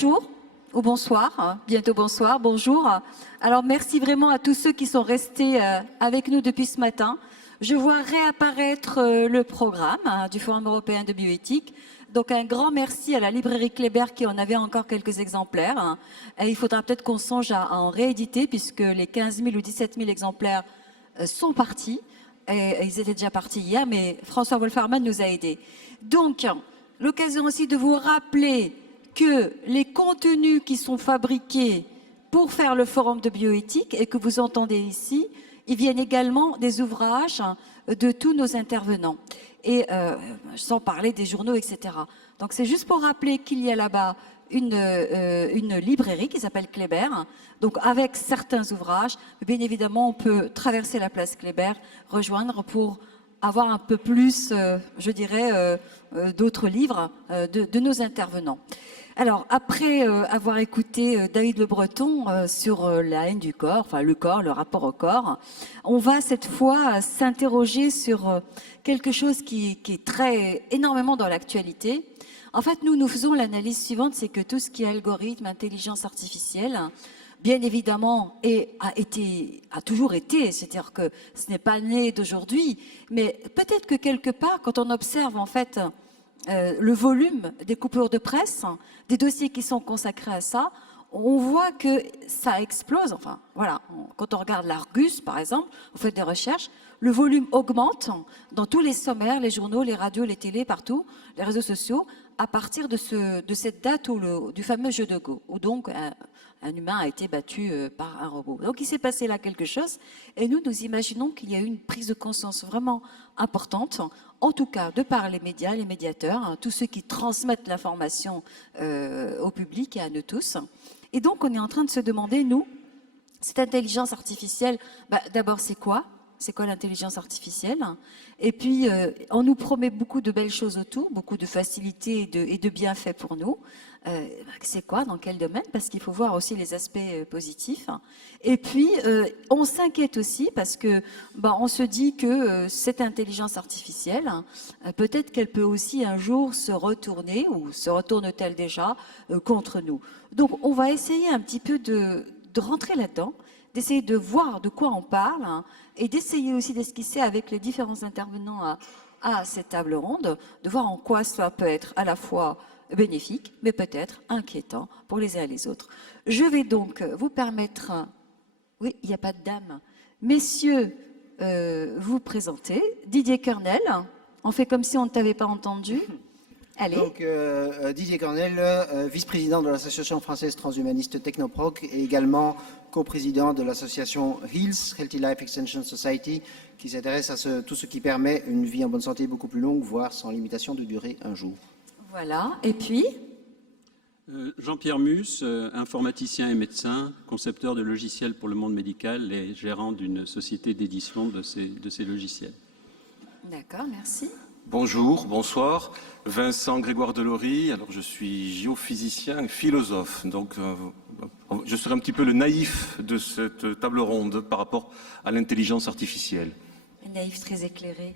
bonjour ou bonsoir, hein, bientôt bonsoir, bonjour. Alors merci vraiment à tous ceux qui sont restés avec nous depuis ce matin. Je vois réapparaître le programme hein, du Forum européen de bioéthique. Donc un grand merci à la librairie Kléber qui en avait encore quelques exemplaires. Hein. Et il faudra peut-être qu'on songe à en rééditer puisque les 15 000 ou 17 000 exemplaires sont partis. Et ils étaient déjà partis hier, mais François Wolfermann nous a aidés. Donc, l'occasion aussi de vous rappeler que les contenus qui sont fabriqués pour faire le forum de bioéthique et que vous entendez ici, ils viennent également des ouvrages de tous nos intervenants. Et sans parler des journaux, etc. Donc c'est juste pour rappeler qu'il y a là-bas une librairie qui s'appelle Kléber, donc avec certains ouvrages. Bien évidemment, on peut traverser la place Kléber, rejoindre pour avoir un peu plus, je dirais, d'autres livres de nos intervenants. Alors, après avoir écouté David Le Breton sur la haine du corps, enfin le corps, le rapport au corps, on va cette fois s'interroger sur quelque chose qui est très énormément dans l'actualité. En fait, nous faisons l'analyse suivante, c'est que tout ce qui est algorithme, intelligence artificielle, bien évidemment, a toujours été, c'est-à-dire que ce n'est pas né d'aujourd'hui, mais peut-être que quelque part, quand on observe en fait le volume des coupures de presse, des dossiers qui sont consacrés à ça, on voit que ça explose. Enfin, voilà, quand on regarde l'Argus, par exemple, on fait des recherches, le volume augmente dans tous les sommaires, les journaux, les radios, les télés, partout, les réseaux sociaux, à partir de cette date du fameux jeu de Go, où donc un humain a été battu par un robot. Donc il s'est passé là quelque chose, et nous imaginons qu'il y a eu une prise de conscience vraiment importante, en tout cas de par les médias, les médiateurs, hein, tous ceux qui transmettent l'information au public et à nous tous. Et donc on est en train de se demander, nous, cette intelligence artificielle, d'abord c'est quoi ? C'est quoi l'intelligence artificielle? Et puis, on nous promet beaucoup de belles choses autour, beaucoup de facilités et de bienfaits pour nous. C'est quoi? Dans quel domaine? Parce qu'il faut voir aussi les aspects positifs. Et puis, on s'inquiète aussi parce que on se dit que cette intelligence artificielle, peut-être qu'elle peut aussi un jour se retourner, ou se retourne-t-elle déjà, contre nous. Donc, on va essayer un petit peu de rentrer là-dedans, d'essayer de voir de quoi on parle, hein, et d'essayer aussi d'esquisser avec les différents intervenants à cette table ronde, de voir en quoi cela peut être à la fois bénéfique, mais peut-être inquiétant pour les uns et les autres. Je vais donc vous permettre, oui, il n'y a pas de dame, messieurs, vous présenter. Didier Kernel, on fait comme si on ne t'avait pas entendu. Allez. Donc, Didier Cornel, vice-président de l'association française transhumaniste Technoproc et également coprésident de l'association HEALS, Healthy Life Extension Society, qui s'intéresse à tout ce qui permet une vie en bonne santé beaucoup plus longue, voire sans limitation de durée un jour. Voilà, et puis Jean-Pierre Mus, informaticien et médecin, concepteur de logiciels pour le monde médical et gérant d'une société d'édition de ces logiciels. D'accord, merci. Bonjour, bonsoir. Vincent Grégoire Delory, alors je suis géophysicien et philosophe, donc je serai un petit peu le naïf de cette table ronde par rapport à l'intelligence artificielle. Naïf très éclairé.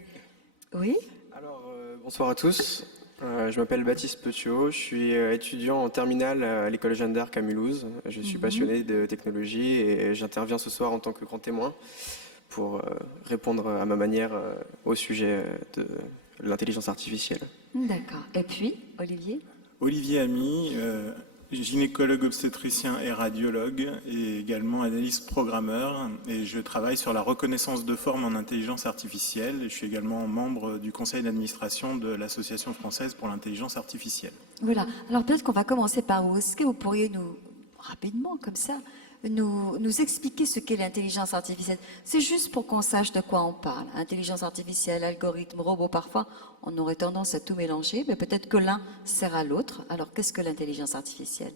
Oui. Alors, bonsoir à tous. Je m'appelle Baptiste Petiot, je suis étudiant en terminale à l'école Jeanne d'Arc à Mulhouse. Je suis passionné de technologie et j'interviens ce soir en tant que grand témoin pour répondre à ma manière au sujet de l'intelligence artificielle. D'accord. Et puis, Olivier? Olivier Ami, gynécologue obstétricien et radiologue, et également analyste programmeur. Et je travaille sur la reconnaissance de forme en intelligence artificielle. Et je suis également membre du conseil d'administration de l'Association française pour l'intelligence artificielle. Voilà. Alors peut-être qu'on va commencer par vous. Est-ce que vous pourriez nous, rapidement, comme ça, nous expliquer ce qu'est l'intelligence artificielle? C'est juste pour qu'on sache de quoi on parle. Intelligence artificielle, algorithme, robot, parfois, on aurait tendance à tout mélanger, mais peut-être que l'un sert à l'autre. Alors, qu'est-ce que l'intelligence artificielle?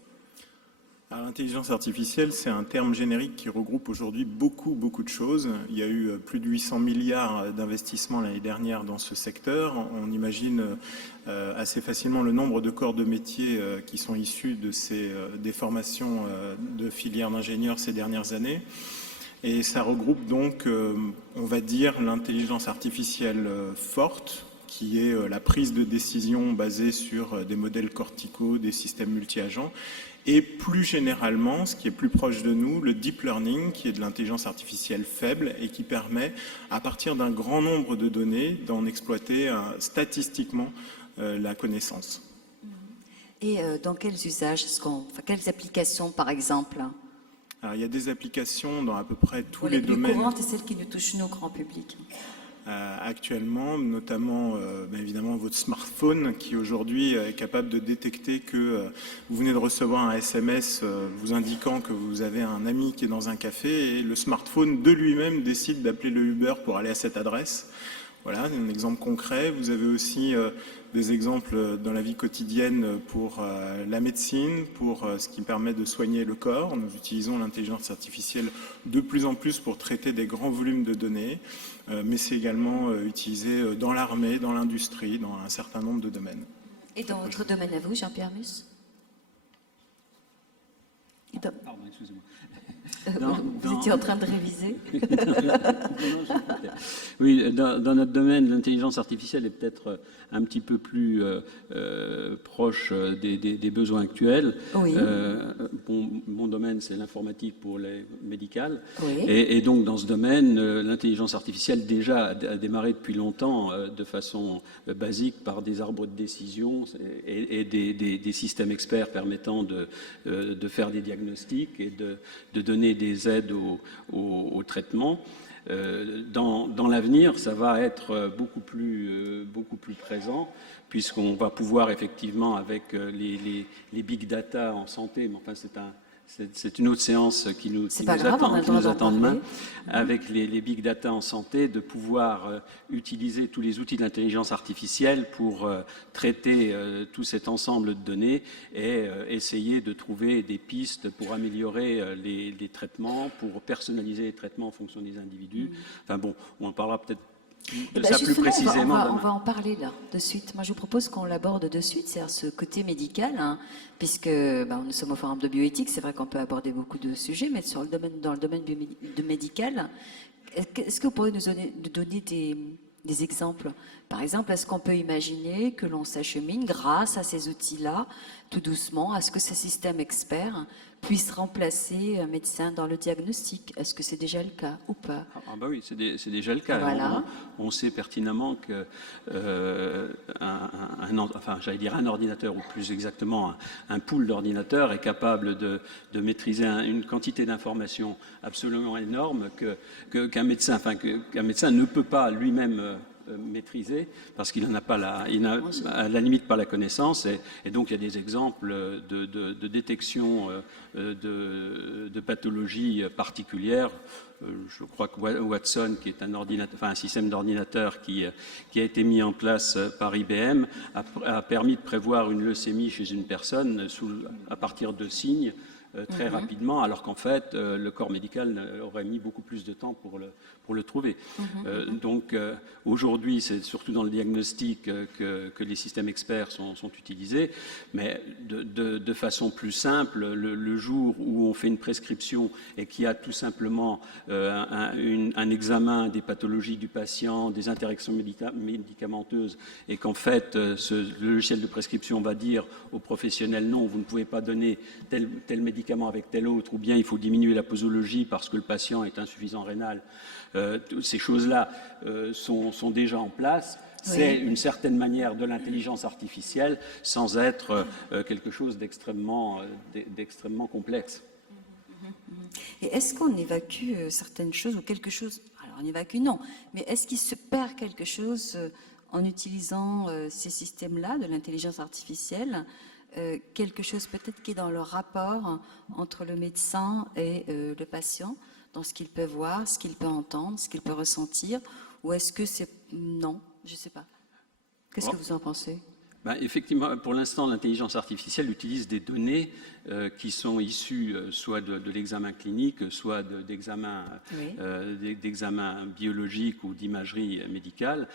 L'intelligence artificielle, c'est un terme générique qui regroupe aujourd'hui beaucoup de choses. Il y a eu plus de 800 milliards d'investissements l'année dernière dans ce secteur. On imagine assez facilement le nombre de corps de métiers qui sont issus de des formations de filières d'ingénieurs ces dernières années. Et ça regroupe donc, on va dire, l'intelligence artificielle forte, qui est la prise de décision basée sur des modèles corticaux, des systèmes multi-agents, et plus généralement, ce qui est plus proche de nous, le deep learning, qui est de l'intelligence artificielle faible et qui permet, à partir d'un grand nombre de données, d'en exploiter statistiquement la connaissance. Et dans quels usages, quelles applications par exemple? Alors, il y a des applications dans à peu près tous Les les plus domaines. courantes et celles qui nous touchent, nous, grand public. Actuellement, notamment évidemment votre smartphone qui aujourd'hui est capable de détecter que vous venez de recevoir un SMS vous indiquant que vous avez un ami qui est dans un café et le smartphone de lui-même décide d'appeler le Uber pour aller à cette adresse. Voilà, un exemple concret. Vous avez aussi des exemples dans la vie quotidienne pour la médecine, pour ce qui permet de soigner le corps. Nous utilisons l'intelligence artificielle de plus en plus pour traiter des grands volumes de données, mais c'est également utilisé dans l'armée, dans l'industrie, dans un certain nombre de domaines. Et dans votre domaine à vous, Jean-Pierre Mus? Pardon, excusez-moi. Vous étiez en train de réviser? Oui, dans notre domaine, l'intelligence artificielle est peut-être un petit peu plus proche des besoins actuels. Oui. Mon domaine, c'est l'informatique pour les médicales. Oui. Et donc, dans ce domaine, l'intelligence artificielle déjà a démarré depuis longtemps de façon basique par des arbres de décision et des systèmes experts permettant de faire des diagnostics et de donner des aides au traitement. Dans l'avenir, ça va être beaucoup plus présent, puisqu'on va pouvoir effectivement, avec les big data en santé, mais enfin c'est une autre séance qui nous attend demain, avec les big data en santé, de pouvoir utiliser tous les outils d'intelligence artificielle pour traiter tout cet ensemble de données et essayer de trouver des pistes pour améliorer les traitements, pour personnaliser les traitements en fonction des individus. Enfin bon, on en parlera peut-être de ça plus précisément. On va en parler là, de suite. Moi, je vous propose qu'on l'aborde de suite, c'est-à-dire ce côté médical, hein, puisque nous sommes au forum de bioéthique, c'est vrai qu'on peut aborder beaucoup de sujets, mais dans le domaine médical, est-ce que vous pourriez nous donner des exemples? Par exemple, est-ce qu'on peut imaginer que l'on s'achemine, grâce à ces outils-là, tout doucement, à ce que ces systèmes experts puissent remplacer un médecin dans le diagnostic? Est-ce que c'est déjà le cas ou pas? Bah oui, c'est déjà le cas. Voilà. On sait pertinemment que j'allais dire un ordinateur, ou plus exactement un pool d'ordinateurs est capable de maîtriser une quantité d'informations absolument énorme qu'un médecin ne peut pas lui-même maîtriser, parce qu'il n'a pas à la limite pas la connaissance, et donc il y a des exemples de détection de pathologies particulières. Je crois que Watson, qui est un système d'ordinateur qui a été mis en place par IBM, a permis de prévoir une leucémie chez une personne à partir de signes très rapidement, alors qu'en fait, le corps médical aurait mis beaucoup plus de temps pour le trouver. Donc aujourd'hui, c'est surtout dans le diagnostic que les systèmes experts sont utilisés, mais de façon plus simple, le jour où on fait une prescription et qu'il y a tout simplement un examen des pathologies du patient, des interactions médicamenteuses, et qu'en fait, le logiciel de prescription va dire au professionnel: non, vous ne pouvez pas donner tel médicament avec tel autre, ou bien il faut diminuer la posologie parce que le patient est insuffisant rénal. Ces choses-là sont déjà en place. C'est une certaine manière de l'intelligence artificielle sans être quelque chose d'extrêmement complexe. Et est-ce qu'on évacue certaines choses ou quelque chose? Alors on évacue, non, mais est-ce qu'il se perd quelque chose en utilisant ces systèmes-là de l'intelligence artificielle? Quelque chose peut-être qui est dans le rapport entre le médecin et le patient, dans ce qu'il peut voir, ce qu'il peut entendre, ce qu'il peut ressentir, ou est-ce que c'est... Non, je ne sais pas. Qu'est-ce que vous en pensez? Effectivement, pour l'instant, l'intelligence artificielle utilise des données qui sont issues soit de l'examen clinique, soit d'examens biologiques ou d'imagerie médicale.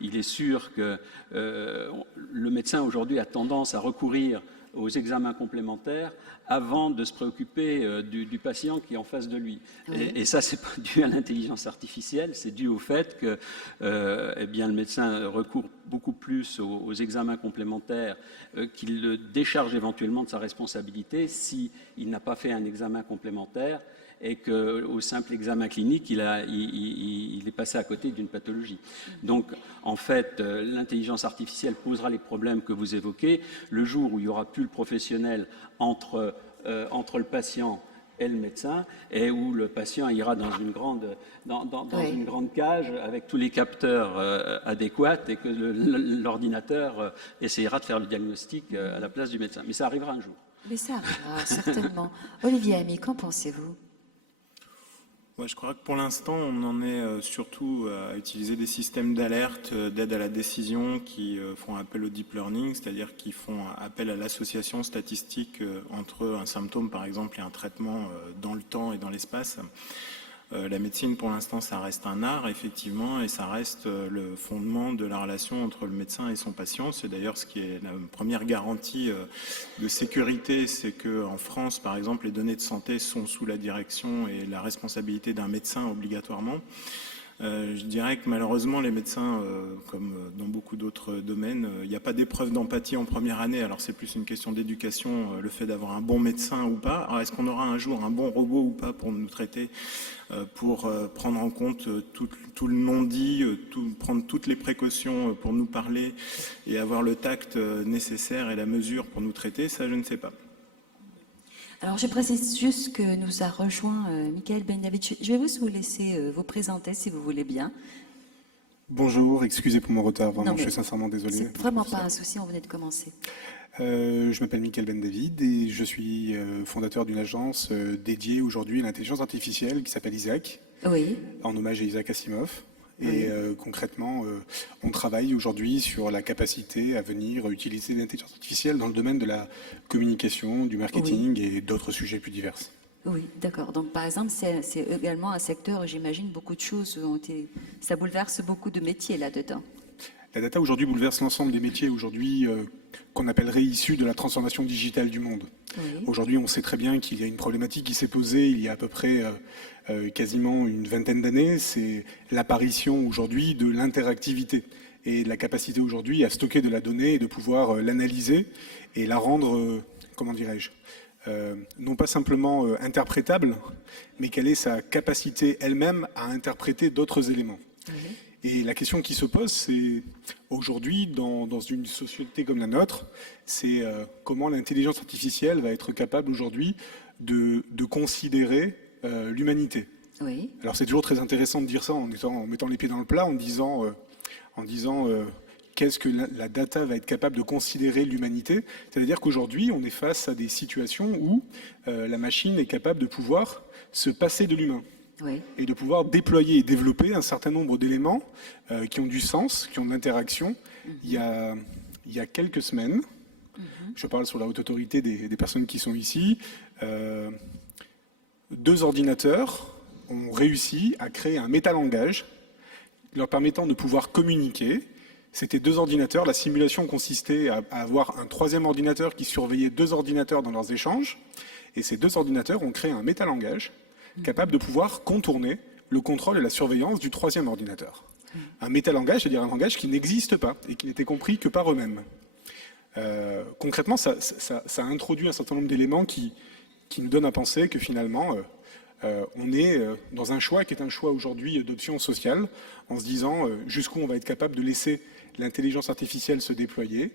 Il est sûr que le médecin aujourd'hui a tendance à recourir aux examens complémentaires avant de se préoccuper du patient qui est en face de lui. Oui. Et ça, c'est pas dû à l'intelligence artificielle, c'est dû au fait que eh bien, le médecin recourt beaucoup plus aux examens complémentaires, qu'il le décharge éventuellement de sa responsabilité s'il n'a pas fait un examen complémentaire et qu'au simple examen clinique, il est passé à côté d'une pathologie. Donc, en fait, l'intelligence artificielle posera les problèmes que vous évoquez. Le jour où il n'y aura plus le professionnel entre le patient et le médecin, et où le patient ira dans une grande, Oui. une grande cage avec tous les capteurs adéquats, et que l'ordinateur essayera de faire le diagnostic à la place du médecin. Mais ça arrivera un jour. Mais ça arrivera, certainement. Olivier Ami, qu'en pensez-vous? Ouais, je crois que pour l'instant, on en est surtout à utiliser des systèmes d'alerte, d'aide à la décision qui font appel au deep learning, c'est-à-dire qui font appel à l'association statistique entre un symptôme, par exemple, et un traitement dans le temps et dans l'espace. La médecine, pour l'instant, ça reste un art, effectivement, et ça reste le fondement de la relation entre le médecin et son patient. C'est d'ailleurs ce qui est la première garantie de sécurité, c'est qu'en France, par exemple, les données de santé sont sous la direction et la responsabilité d'un médecin obligatoirement. Je dirais que malheureusement, les médecins, comme dans beaucoup d'autres domaines, il n'y a pas d'épreuve d'empathie en première année. Alors c'est plus une question d'éducation, le fait d'avoir un bon médecin ou pas. Alors est-ce qu'on aura un jour un bon robot ou pas pour nous traiter, pour prendre en compte tout le non-dit, prendre toutes les précautions pour nous parler et avoir le tact nécessaire et la mesure pour nous traiter? Ça, je ne sais pas. Alors, je précise juste que nous a rejoint Michael Bendavid. Je vais vous laisser vous présenter, si vous voulez bien. Bonjour, excusez pour mon retard, vraiment, Non, mais je suis sincèrement désolé. C'est vraiment pas un souci, on venait de commencer. Je m'appelle Michael Bendavid et je suis fondateur d'une agence dédiée aujourd'hui à l'intelligence artificielle qui s'appelle Isaac, Oui, en hommage à Isaac Asimov. Oui. Et concrètement, on travaille aujourd'hui sur la capacité à venir utiliser l'intelligence artificielle dans le domaine de la communication, du marketing et d'autres sujets plus divers. oui, d'accord. Donc, par exemple, c'est également un secteur, j'imagine, beaucoup de choses ont été... Ça bouleverse beaucoup de métiers là-dedans. La data aujourd'hui bouleverse l'ensemble des métiers aujourd'hui qu'on appellerait issus de la transformation digitale du monde. Oui. Aujourd'hui, on sait très bien qu'il y a une problématique qui s'est posée il y a à peu près quasiment une vingtaine d'années. C'est l'apparition aujourd'hui de l'interactivité et de la capacité aujourd'hui à stocker de la donnée et de pouvoir l'analyser et la rendre, comment dirais-je, non pas simplement interprétable, mais quelle est sa capacité elle-même à interpréter d'autres éléments. Oui. Et la question qui se pose, c'est aujourd'hui, dans une société comme la nôtre, c'est comment l'intelligence artificielle va être capable aujourd'hui de considérer l'humanité. Oui. Alors c'est toujours très intéressant de dire ça en mettant les pieds dans le plat, en disant qu'est-ce que la data va être capable de considérer l'humanité. C'est-à-dire qu'aujourd'hui, on est face à des situations où la machine est capable de pouvoir se passer de l'humain. Oui. Et de pouvoir déployer et développer un certain nombre d'éléments qui ont du sens, qui ont de l'interaction. Il y a quelques semaines, je parle sur la haute autorité des personnes qui sont ici, 2 ordinateurs ont réussi à créer un métalangage leur permettant de pouvoir communiquer. C'était 2 ordinateurs, la simulation consistait à avoir un 3e ordinateur qui surveillait 2 ordinateurs dans leurs échanges, et ces 2 ordinateurs ont créé un métalangage capable de pouvoir contourner le contrôle et la surveillance du 3e ordinateur. Un métalangage, c'est-à-dire un langage qui n'existe pas et qui n'était compris que par eux-mêmes. Concrètement, ça introduit un certain nombre d'éléments qui nous donnent à penser que finalement, on est dans un choix qui est un choix aujourd'hui d'option sociale, en se disant jusqu'où on va être capable de laisser l'intelligence artificielle se déployer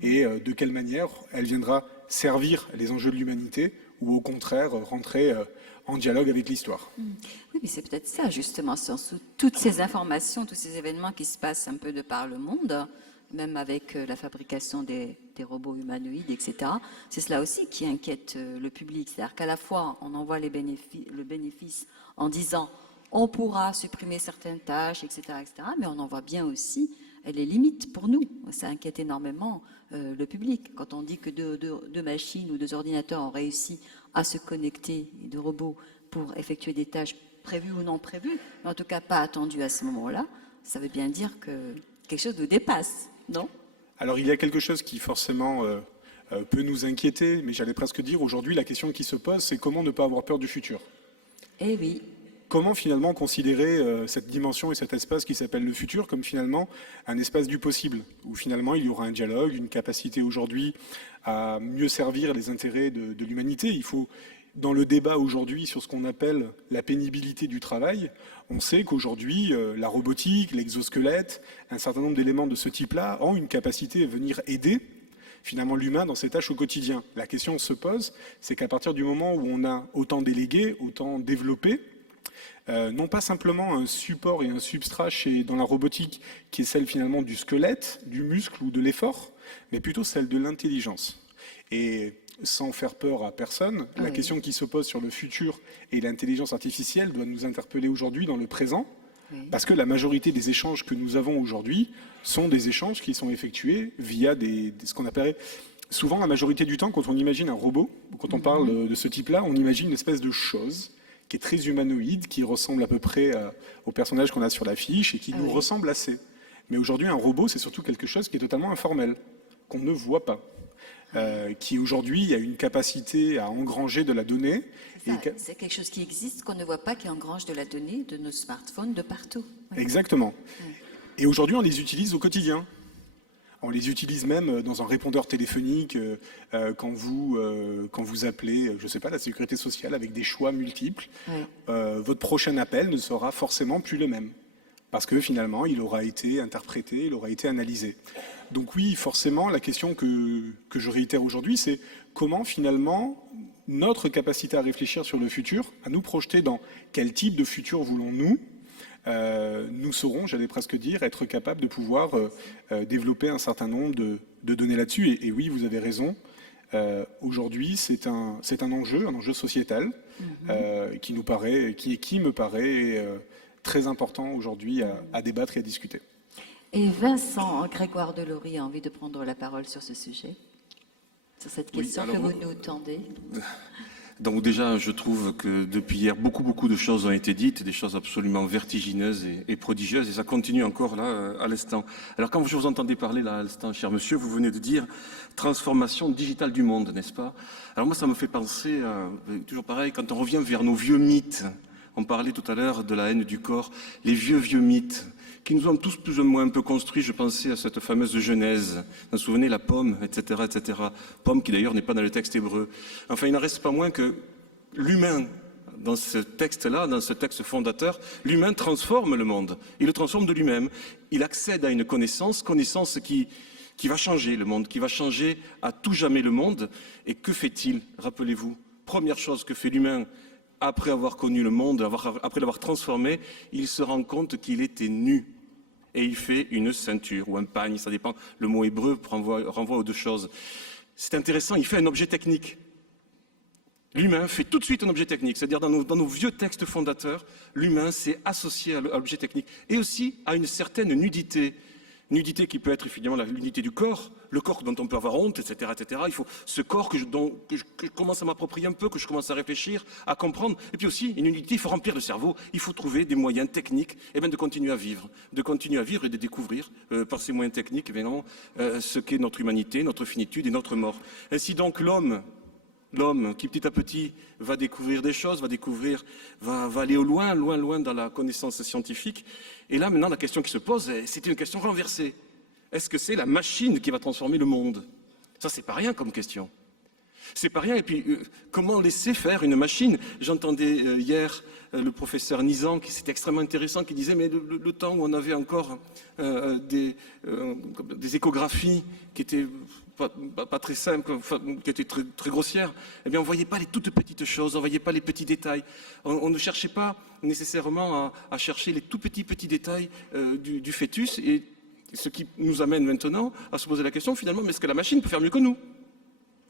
et de quelle manière elle viendra servir les enjeux de l'humanité ou au contraire rentrer en dialogue avec l'histoire. Oui, mais c'est peut-être ça, justement, sur toutes ces informations, tous ces événements qui se passent un peu de par le monde, même avec la fabrication des robots humanoïdes, etc. C'est cela aussi qui inquiète le public. C'est-à-dire qu'à la fois, on en voit le bénéfice en disant on pourra supprimer certaines tâches, etc., etc., mais on en voit bien aussi les limites pour nous. Ça inquiète énormément le public. Quand on dit que 2 machines ou 2 ordinateurs ont réussi à se connecter, de robots, pour effectuer des tâches prévues ou non prévues, mais en tout cas pas attendues à ce moment-là, ça veut bien dire que quelque chose nous dépasse, non? Alors il y a quelque chose qui forcément peut nous inquiéter, mais j'allais presque dire aujourd'hui la question qui se pose, c'est comment ne pas avoir peur du futur. Eh oui. Comment finalement considérer cette dimension et cet espace qui s'appelle le futur comme finalement un espace du possible, où finalement il y aura un dialogue, une capacité aujourd'hui à mieux servir les intérêts de l'humanité. Il faut, dans le débat aujourd'hui sur ce qu'on appelle la pénibilité du travail, on sait qu'aujourd'hui la robotique, l'exosquelette, un certain nombre d'éléments de ce type-là ont une capacité à venir aider finalement l'humain dans ses tâches au quotidien. La question se pose, c'est qu'à partir du moment où on a autant délégué, autant développé, non pas simplement un support et un substrat dans la robotique qui est celle finalement du squelette, du muscle ou de l'effort, mais plutôt celle de l'intelligence. Et sans faire peur à personne, la question qui se pose sur le futur et l'intelligence artificielle doit nous interpeller aujourd'hui dans le présent, parce que la majorité des échanges que nous avons aujourd'hui sont des échanges qui sont effectués via ce qu'on appelle souvent la majorité du temps, quand on imagine un robot, ou quand on parle de ce type-là, on imagine une espèce de chose qui est très humanoïde, qui ressemble à peu près au personnage qu'on a sur l'affiche et qui nous ressemble assez. Mais aujourd'hui, un robot, c'est surtout quelque chose qui est totalement informel, qu'on ne voit pas, qui aujourd'hui a une capacité à engranger de la donnée. C'est quelque chose qui existe, qu'on ne voit pas, qui engrange de la donnée de nos smartphones de partout. Ouais. Exactement. Et aujourd'hui, on les utilise au quotidien. On les utilise même dans un répondeur téléphonique quand vous appelez, je ne sais pas, la sécurité sociale avec des choix multiples. Votre prochain appel ne sera forcément plus le même. Parce que finalement, il aura été interprété, il aura été analysé. Donc oui, forcément, la question que je réitère aujourd'hui, c'est comment finalement notre capacité à réfléchir sur le futur, à nous projeter dans quel type de futur voulons-nous, nous saurons, j'allais presque dire, être capables de pouvoir développer un certain nombre de données là-dessus. Et oui, vous avez raison. Aujourd'hui, c'est un enjeu sociétal qui me paraît très important aujourd'hui à débattre et à discuter. Et Vincent Grégoire Delory a envie de prendre la parole sur ce sujet, sur cette question que vous nous tendez. Donc déjà, je trouve que depuis hier, beaucoup de choses ont été dites, des choses absolument vertigineuses et prodigieuses, et ça continue encore là, à l'instant. Alors quand je vous entendais parler là, à l'instant, cher monsieur, vous venez de dire transformation digitale du monde, n'est-ce pas? Alors moi, ça me fait penser, toujours pareil, quand on revient vers nos vieux mythes, on parlait tout à l'heure de la haine du corps, les vieux mythes, qui nous ont tous plus ou moins un peu construits. Je pensais à cette fameuse Genèse, vous vous souvenez, la pomme, etc., etc. Pomme qui d'ailleurs n'est pas dans le texte hébreu. Enfin, il n'en reste pas moins que l'humain, dans ce texte-là, dans ce texte fondateur, l'humain transforme le monde. Il le transforme de lui-même. Il accède à une connaissance qui va changer le monde, qui va changer à tout jamais le monde. Et que fait-il? Rappelez-vous, première chose que fait l'humain, après avoir connu le monde, après l'avoir transformé, il se rend compte qu'il était nu. Et il fait une ceinture ou un pagne, ça dépend. Le mot hébreu renvoie aux deux choses. C'est intéressant, il fait un objet technique. L'humain fait tout de suite un objet technique. C'est-à-dire dans nos vieux textes fondateurs, l'humain s'est associé à l'objet technique. Et aussi à une certaine nudité. Nudité qui peut être finalement la nudité du corps, le corps dont on peut avoir honte, etc. etc. Il faut ce corps que je commence à m'approprier un peu, que je commence à réfléchir, à comprendre. Et puis aussi, une nudité, il faut remplir le cerveau. Il faut trouver des moyens techniques de continuer à vivre. De continuer à vivre et de découvrir, par ces moyens techniques, évidemment, ce qu'est notre humanité, notre finitude et notre mort. Ainsi donc, l'homme qui petit à petit va découvrir des choses, va aller au loin dans la connaissance scientifique. Et là, maintenant, la question qui se pose, c'est une question renversée. Est-ce que c'est la machine qui va transformer le monde? Ça, c'est pas rien comme question. C'est pas rien. Et puis, comment laisser faire une machine? J'entendais hier le professeur Nizan, qui c'était extrêmement intéressant, qui disait, mais le temps où on avait encore des échographies qui étaient pas très simples, qui étaient très, très grossières, eh bien, on ne voyait pas les toutes petites choses, on ne voyait pas les petits détails. On ne cherchait pas nécessairement à chercher les tout petits détails du fœtus. Et ce qui nous amène maintenant à se poser la question, finalement, mais est-ce que la machine peut faire mieux que nous?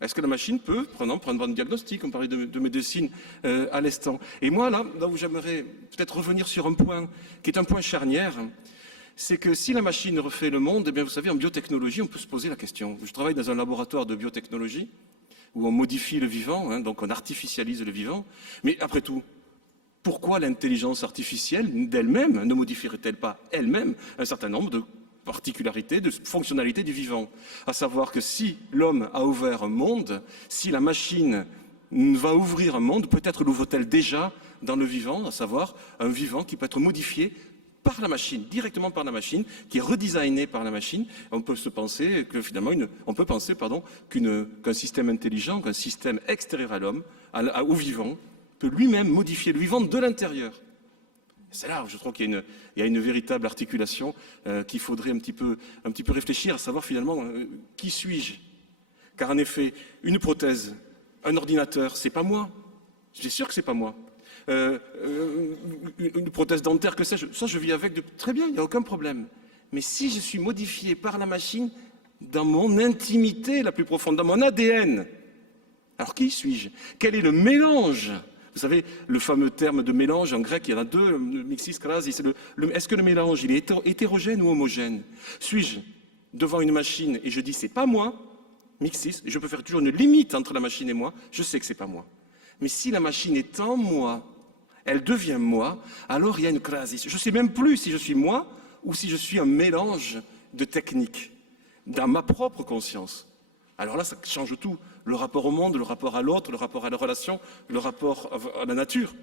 Est-ce que la machine peut prendre un diagnostic? On parlait de médecine à l'instant. Et moi, là où j'aimerais peut-être revenir sur un point qui est un point charnière, c'est que si la machine refait le monde, eh bien, vous savez, en biotechnologie, on peut se poser la question. Je travaille dans un laboratoire de biotechnologie où on modifie le vivant, donc on artificialise le vivant. Mais après tout, pourquoi l'intelligence artificielle d'elle-même ne modifierait-elle pas elle-même un certain nombre de particularité, de fonctionnalité du vivant. À savoir que si l'homme a ouvert un monde, si la machine va ouvrir un monde, peut-être l'ouvre-t-elle déjà dans le vivant, à savoir un vivant qui peut être modifié par la machine, directement par la machine, qui est redesigné par la machine. On peut se penser que finalement, qu'un système intelligent, qu'un système extérieur à l'homme, au vivant, peut lui-même modifier le vivant de l'intérieur. C'est là où je trouve qu'il y a une véritable articulation qu'il faudrait un petit peu réfléchir, à savoir finalement qui suis-je? Car en effet, une prothèse, un ordinateur, c'est pas moi. C'est sûr que c'est pas moi. Une prothèse dentaire, que sais-je, ça je vis avec très bien, il n'y a aucun problème. Mais si je suis modifié par la machine dans mon intimité la plus profonde, dans mon ADN, alors qui suis-je? Quel est le mélange? Vous savez, le fameux terme de mélange, en grec, il y en a deux, mixis, krasis. Est-ce que le mélange, il est hétérogène ou homogène? Suis-je devant une machine et je dis c'est pas moi, mixis, et je peux faire toujours une limite entre la machine et moi, je sais que c'est pas moi. Mais si la machine est en moi, elle devient moi, alors il y a une krasis. Je ne sais même plus si je suis moi ou si je suis un mélange de techniques dans ma propre conscience. Alors là, ça change tout. Le rapport au monde, le rapport à l'autre, le rapport à la relation, le rapport à la nature.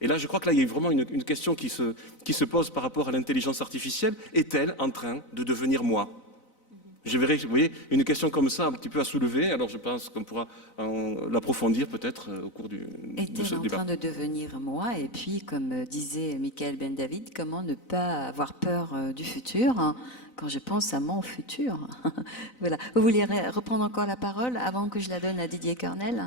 Et là, je crois que là, il y a vraiment une question qui se pose par rapport à l'intelligence artificielle. Est-elle en train de devenir moi? Je verrai, vous voyez, une question comme ça, un petit peu à soulever. Alors, je pense qu'on pourra l'approfondir peut-être au cours de ce Est-elle en débat. train de devenir moi? Et puis, comme disait Michael Ben David, comment ne pas avoir peur du futur hein, quand je pense à mon futur? Voilà. Vous voulez reprendre encore la parole avant que je la donne à Didier Cornel?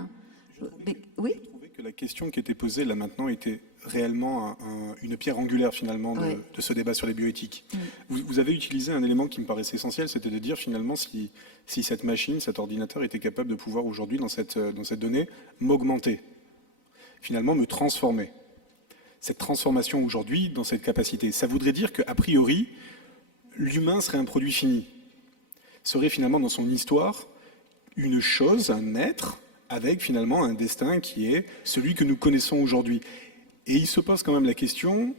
Oui. Je trouvais que la question qui était posée là maintenant était réellement une pierre angulaire finalement de ce débat sur les bioéthiques. Vous avez utilisé un élément qui me paraissait essentiel, c'était de dire finalement si cette machine, cet ordinateur était capable de pouvoir aujourd'hui dans cette donnée m'augmenter, finalement me transformer. Cette transformation aujourd'hui dans cette capacité, ça voudrait dire qu'a priori, l'humain serait un produit fini, serait finalement dans son histoire une chose, un être, avec finalement un destin qui est celui que nous connaissons aujourd'hui. Et il se pose quand même la question,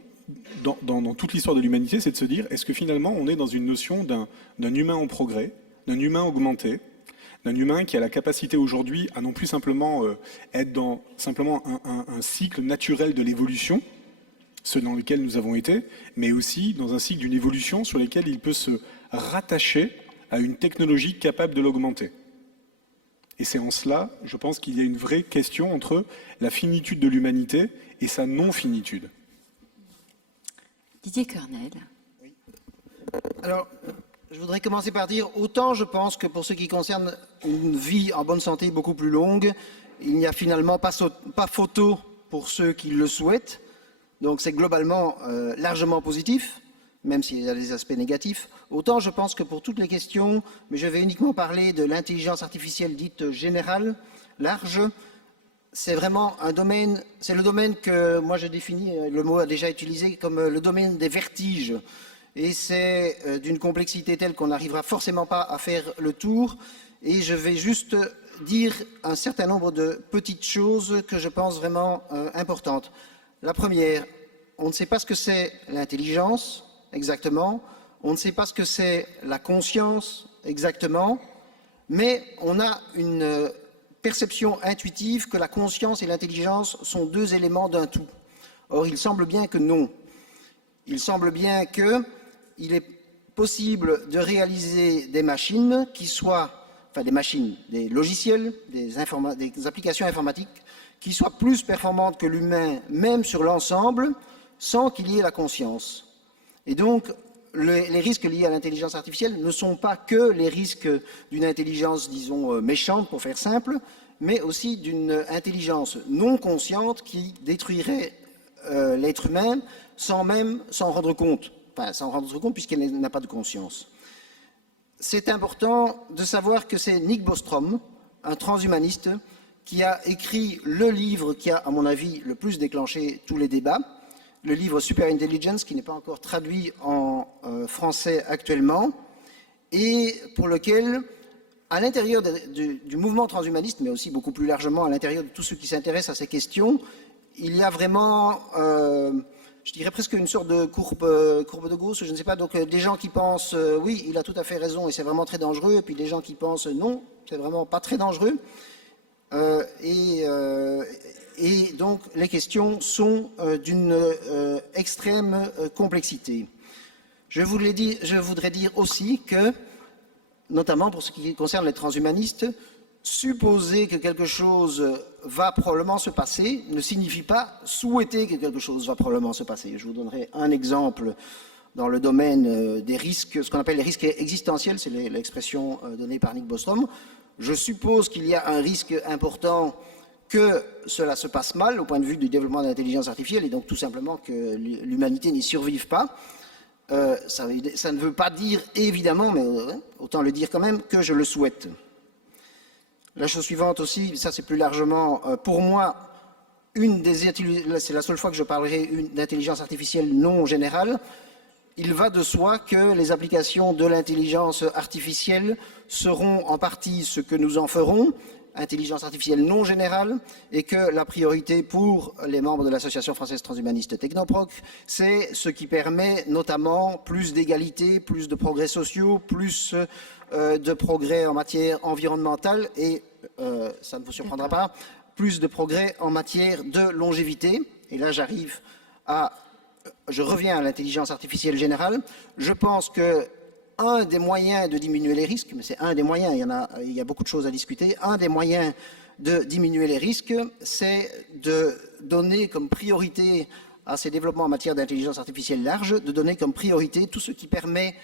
dans toute l'histoire de l'humanité, c'est de se dire, est-ce que finalement on est dans une notion d'un humain en progrès, d'un humain augmenté, d'un humain qui a la capacité aujourd'hui à non plus simplement être dans simplement un cycle naturel de l'évolution, ce dans lequel nous avons été, mais aussi dans un cycle d'une évolution sur lequel il peut se rattacher à une technologie capable de l'augmenter. Et c'est en cela, je pense qu'il y a une vraie question entre la finitude de l'humanité et sa non-finitude. Didier Cornel. Oui. Alors, je voudrais commencer par dire, autant je pense que pour ce qui concerne une vie en bonne santé beaucoup plus longue, il n'y a finalement pas photo pour ceux qui le souhaitent. Donc c'est globalement largement positif, même s'il y a des aspects négatifs. Autant je pense que pour toutes les questions, mais je vais uniquement parler de l'intelligence artificielle dite générale, large, c'est vraiment un domaine, c'est le domaine que moi je définis, le mot a déjà utilisé, comme le domaine des vertiges. Et c'est d'une complexité telle qu'on n'arrivera forcément pas à faire le tour. Et je vais juste dire un certain nombre de petites choses que je pense vraiment importantes. La première, on ne sait pas ce que c'est l'intelligence exactement, on ne sait pas ce que c'est la conscience exactement, mais on a une perception intuitive que la conscience et l'intelligence sont deux éléments d'un tout. Or, il semble bien que non. Il semble bien qu'il est possible de réaliser des machines qui soient, enfin des machines, des logiciels, des applications informatiques, qui soient plus performantes que l'humain, même sur l'ensemble, sans qu'il y ait la conscience. Et donc, les risques liés à l'intelligence artificielle ne sont pas que les risques d'une intelligence, disons, méchante, pour faire simple, mais aussi d'une intelligence non consciente qui détruirait l'être humain sans même s'en rendre compte. Enfin, s'en rendre compte puisqu'elle n'a pas de conscience. C'est important de savoir que c'est Nick Bostrom, un transhumaniste, qui a écrit le livre qui a, à mon avis, le plus déclenché tous les débats, le livre Super Intelligence, qui n'est pas encore traduit en français actuellement, et pour lequel, à l'intérieur du mouvement transhumaniste, mais aussi beaucoup plus largement à l'intérieur de tous ceux qui s'intéressent à ces questions, il y a vraiment je dirais presque une sorte de courbe de Gauss, je ne sais pas. Donc des gens qui pensent oui, il a tout à fait raison et c'est vraiment très dangereux, et puis des gens qui pensent non, c'est vraiment pas très dangereux. Et donc les questions sont d'une extrême complexité. Je voudrais dire aussi que, notamment pour ce qui concerne les transhumanistes, supposer que quelque chose va probablement se passer ne signifie pas souhaiter que quelque chose va probablement se passer. Je vous donnerai un exemple dans le domaine des risques, ce qu'on appelle les risques existentiels, c'est l'expression donnée par Nick Bostrom. Je suppose qu'il y a un risque important que cela se passe mal au point de vue du développement de l'intelligence artificielle et donc tout simplement que l'humanité n'y survive pas. Ça ne veut pas dire évidemment, mais autant le dire quand même, que je le souhaite. La chose suivante aussi, ça c'est plus largement, pour moi, c'est la seule fois que je parlerai d'intelligence artificielle non générale. Il va de soi que les applications de l'intelligence artificielle seront en partie ce que nous en ferons, intelligence artificielle non générale, et que la priorité pour les membres de l'Association française transhumaniste Technoproc, c'est ce qui permet notamment plus d'égalité, plus de progrès sociaux, plus de progrès en matière environnementale et, ça ne vous surprendra pas, plus de progrès en matière de longévité. Et là, je reviens à l'intelligence artificielle générale. Je pense que un des moyens de diminuer les risques, mais c'est un des moyens, il y a beaucoup de choses à discuter, un des moyens de diminuer les risques, c'est de donner comme priorité à ces développements en matière d'intelligence artificielle large, de donner comme priorité tout ce qui permet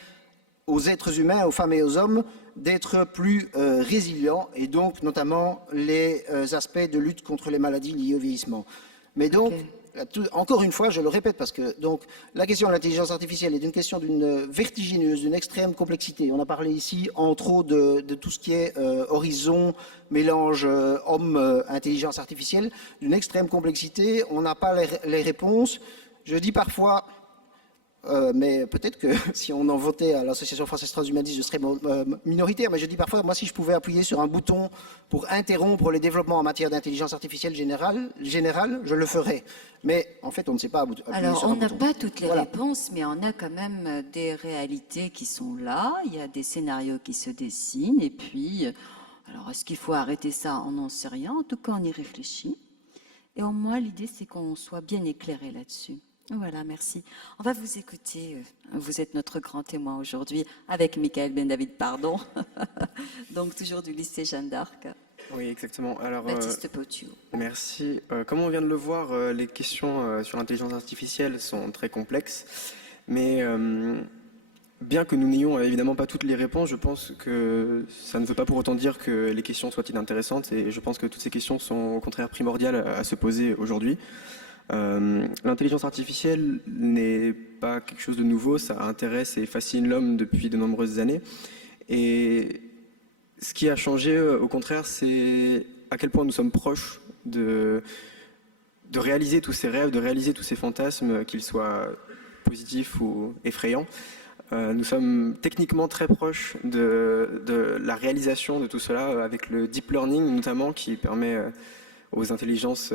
aux êtres humains, aux femmes et aux hommes, d'être plus résilients, et donc notamment les aspects de lutte contre les maladies liées au vieillissement. Mais donc, encore une fois, je le répète, parce que donc, la question de l'intelligence artificielle est une question d'une vertigineuse, d'une extrême complexité. On a parlé ici, entre autres, de tout ce qui est horizon, mélange homme-intelligence artificielle, d'une extrême complexité. On n'a pas les réponses. Je dis parfois, mais peut-être que si on en votait à l'Association française transhumaniste, je serais minoritaire, mais je dis parfois, moi, si je pouvais appuyer sur un bouton pour interrompre les développements en matière d'intelligence artificielle générale, je le ferais. Mais en fait, on ne sait pas appuyer Alors, sur un on n'a bouton. pas toutes les Voilà. réponses, mais on a quand même des réalités qui sont là. Il y a des scénarios qui se dessinent. Et puis, alors, est-ce qu'il faut arrêter ça? On n'en sait rien. En tout cas, on y réfléchit. Et au moins, l'idée, c'est qu'on soit bien éclairé là-dessus. Voilà, merci. On va vous écouter. Vous êtes notre grand témoin aujourd'hui, avec Michael Ben David, pardon. Donc, toujours du lycée Jeanne d'Arc. Oui, exactement. Alors, Baptiste Potiou. merci. Comme on vient de le voir, les questions sur l'intelligence artificielle sont très complexes. Mais bien que nous n'ayons évidemment pas toutes les réponses, je pense que ça ne veut pas pour autant dire que les questions soient inintéressantes. Et je pense que toutes ces questions sont au contraire primordiales à se poser aujourd'hui. L'intelligence artificielle n'est pas quelque chose de nouveau, ça intéresse et fascine l'homme depuis de nombreuses années. Et ce qui a changé, au contraire, c'est à quel point nous sommes proches de réaliser tous ces rêves, de réaliser tous ces fantasmes, qu'ils soient positifs ou effrayants. Nous sommes techniquement très proches de la réalisation de tout cela, avec le deep learning notamment, qui permet aux intelligences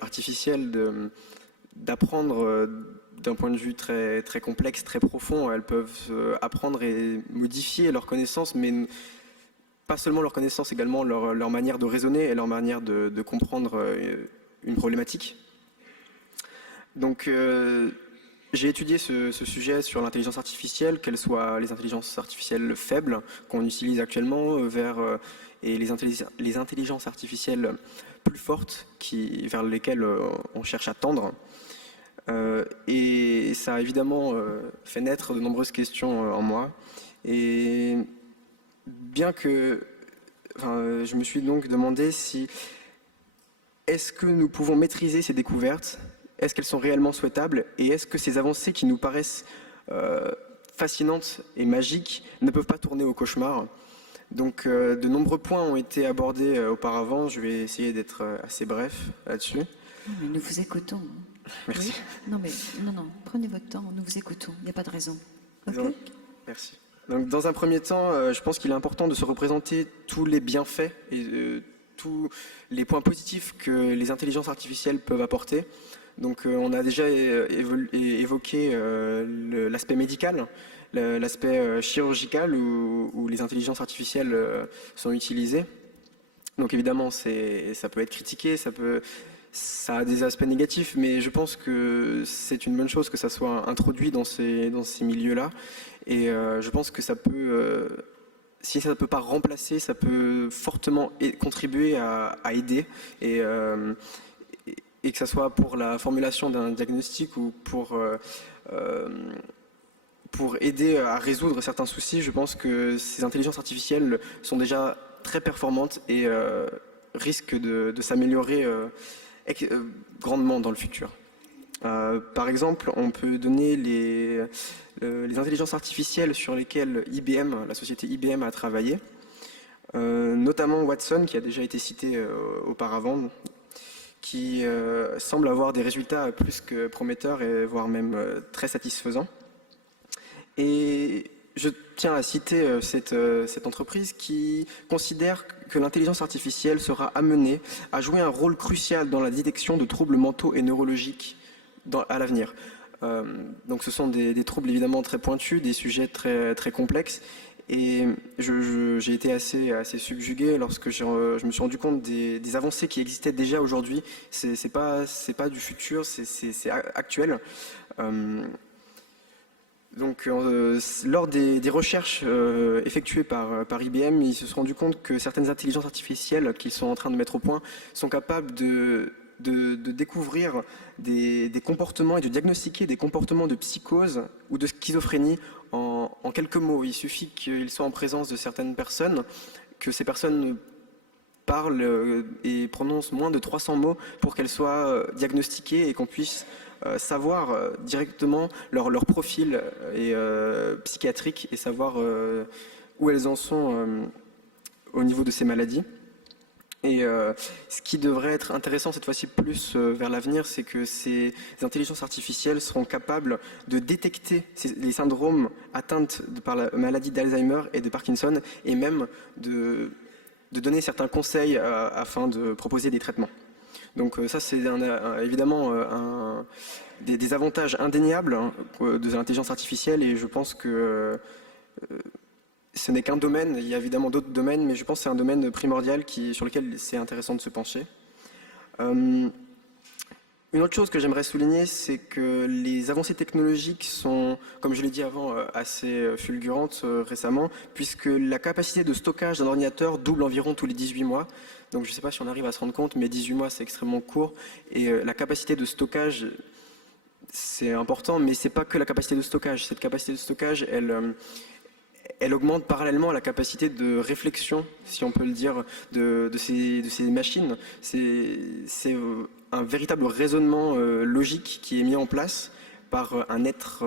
artificielles d'apprendre d'un point de vue très, très complexe, très profond. Elles peuvent apprendre et modifier leurs connaissances, mais pas seulement leurs connaissances, également leur manière de raisonner et leur manière de comprendre une problématique. Donc, j'ai étudié ce sujet sur l'intelligence artificielle, qu'elles soient les intelligences artificielles faibles qu'on utilise actuellement et les intelligences artificielles plus fortes vers lesquelles on cherche à tendre. Et ça a évidemment fait naître de nombreuses questions en moi. Et bien que je me suis donc demandé est-ce que nous pouvons maîtriser ces découvertes? Est-ce qu'elles sont réellement souhaitables? Et est-ce que ces avancées qui nous paraissent fascinantes et magiques ne peuvent pas tourner au cauchemar? Donc de nombreux points ont été abordés auparavant. Je vais essayer d'être assez bref là-dessus. Mais nous vous écoutons. Merci. Oui, non, prenez votre temps, nous vous écoutons, il n'y a pas de raison. Ok. Donc, merci. Donc, dans un premier temps, je pense qu'il est important de se représenter tous les bienfaits et tous les points positifs que les intelligences artificielles peuvent apporter. Donc on a déjà évoqué l'aspect médical, l'aspect chirurgical où les intelligences artificielles sont utilisées. Donc évidemment, ça peut être critiqué, ça a des aspects négatifs, mais je pense que c'est une bonne chose que ça soit introduit dans ces milieux-là. Et je pense que ça peut, si ça ne peut pas remplacer, ça peut fortement contribuer à aider et que ce soit pour la formulation d'un diagnostic ou pour aider à résoudre certains soucis. Je pense que ces intelligences artificielles sont déjà très performantes et risquent de s'améliorer grandement dans le futur. Par exemple, on peut donner les intelligences artificielles sur lesquelles la société IBM a travaillé, notamment Watson, qui a déjà été cité auparavant, qui semble avoir des résultats plus que prometteurs et voire même très satisfaisants. Et je tiens à citer cette entreprise qui considère que l'intelligence artificielle sera amenée à jouer un rôle crucial dans la détection de troubles mentaux et neurologiques à l'avenir. Donc ce sont des troubles évidemment très pointus, des sujets très, très complexes. Et j'ai été assez subjugué lorsque je me suis rendu compte des avancées qui existaient déjà aujourd'hui. C'est pas du futur, c'est actuel. Donc, lors des recherches effectuées par IBM, ils se sont rendus compte que certaines intelligences artificielles qu'ils sont en train de mettre au point sont capables de découvrir des comportements et de diagnostiquer des comportements de psychose ou de schizophrénie en quelques mots. Il suffit qu'ils soient en présence de certaines personnes, que ces personnes parlent et prononcent moins de 300 mots pour qu'elles soient diagnostiquées et qu'on puisse savoir directement leur profil psychiatrique et savoir où elles en sont au niveau de ces maladies. Et ce qui devrait être intéressant cette fois-ci plus vers l'avenir, c'est que ces intelligences artificielles seront capables de détecter les syndromes atteints par la maladie d'Alzheimer et de Parkinson et même de donner certains conseils afin de proposer des traitements. Donc ça, c'est évidemment des avantages indéniables de l'intelligence artificielle et je pense que ce n'est qu'un domaine. Il y a évidemment d'autres domaines, mais je pense que c'est un domaine primordial sur lequel c'est intéressant de se pencher. Une autre chose que j'aimerais souligner, c'est que les avancées technologiques sont, comme je l'ai dit avant, assez fulgurantes récemment, puisque la capacité de stockage d'un ordinateur double environ tous les 18 mois. Donc je ne sais pas si on arrive à se rendre compte, mais 18 mois, c'est extrêmement court. Et la capacité de stockage, c'est important, mais ce n'est pas que la capacité de stockage. Cette capacité de stockage, elle augmente parallèlement la capacité de réflexion, si on peut le dire, de ces machines. C'est un véritable raisonnement logique qui est mis en place par un être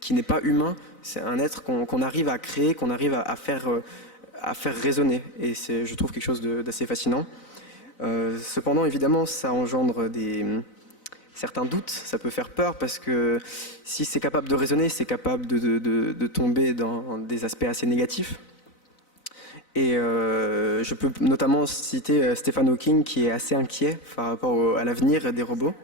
qui n'est pas humain. C'est un être qu'on arrive à créer, qu'on arrive à faire raisonner. Et c'est, je trouve, quelque chose d'assez fascinant. Cependant, évidemment, ça engendre certains doutes, ça peut faire peur parce que si c'est capable de raisonner, c'est capable de tomber dans des aspects assez négatifs. Et je peux notamment citer Stephen Hawking qui est assez inquiet par rapport à l'avenir des robots.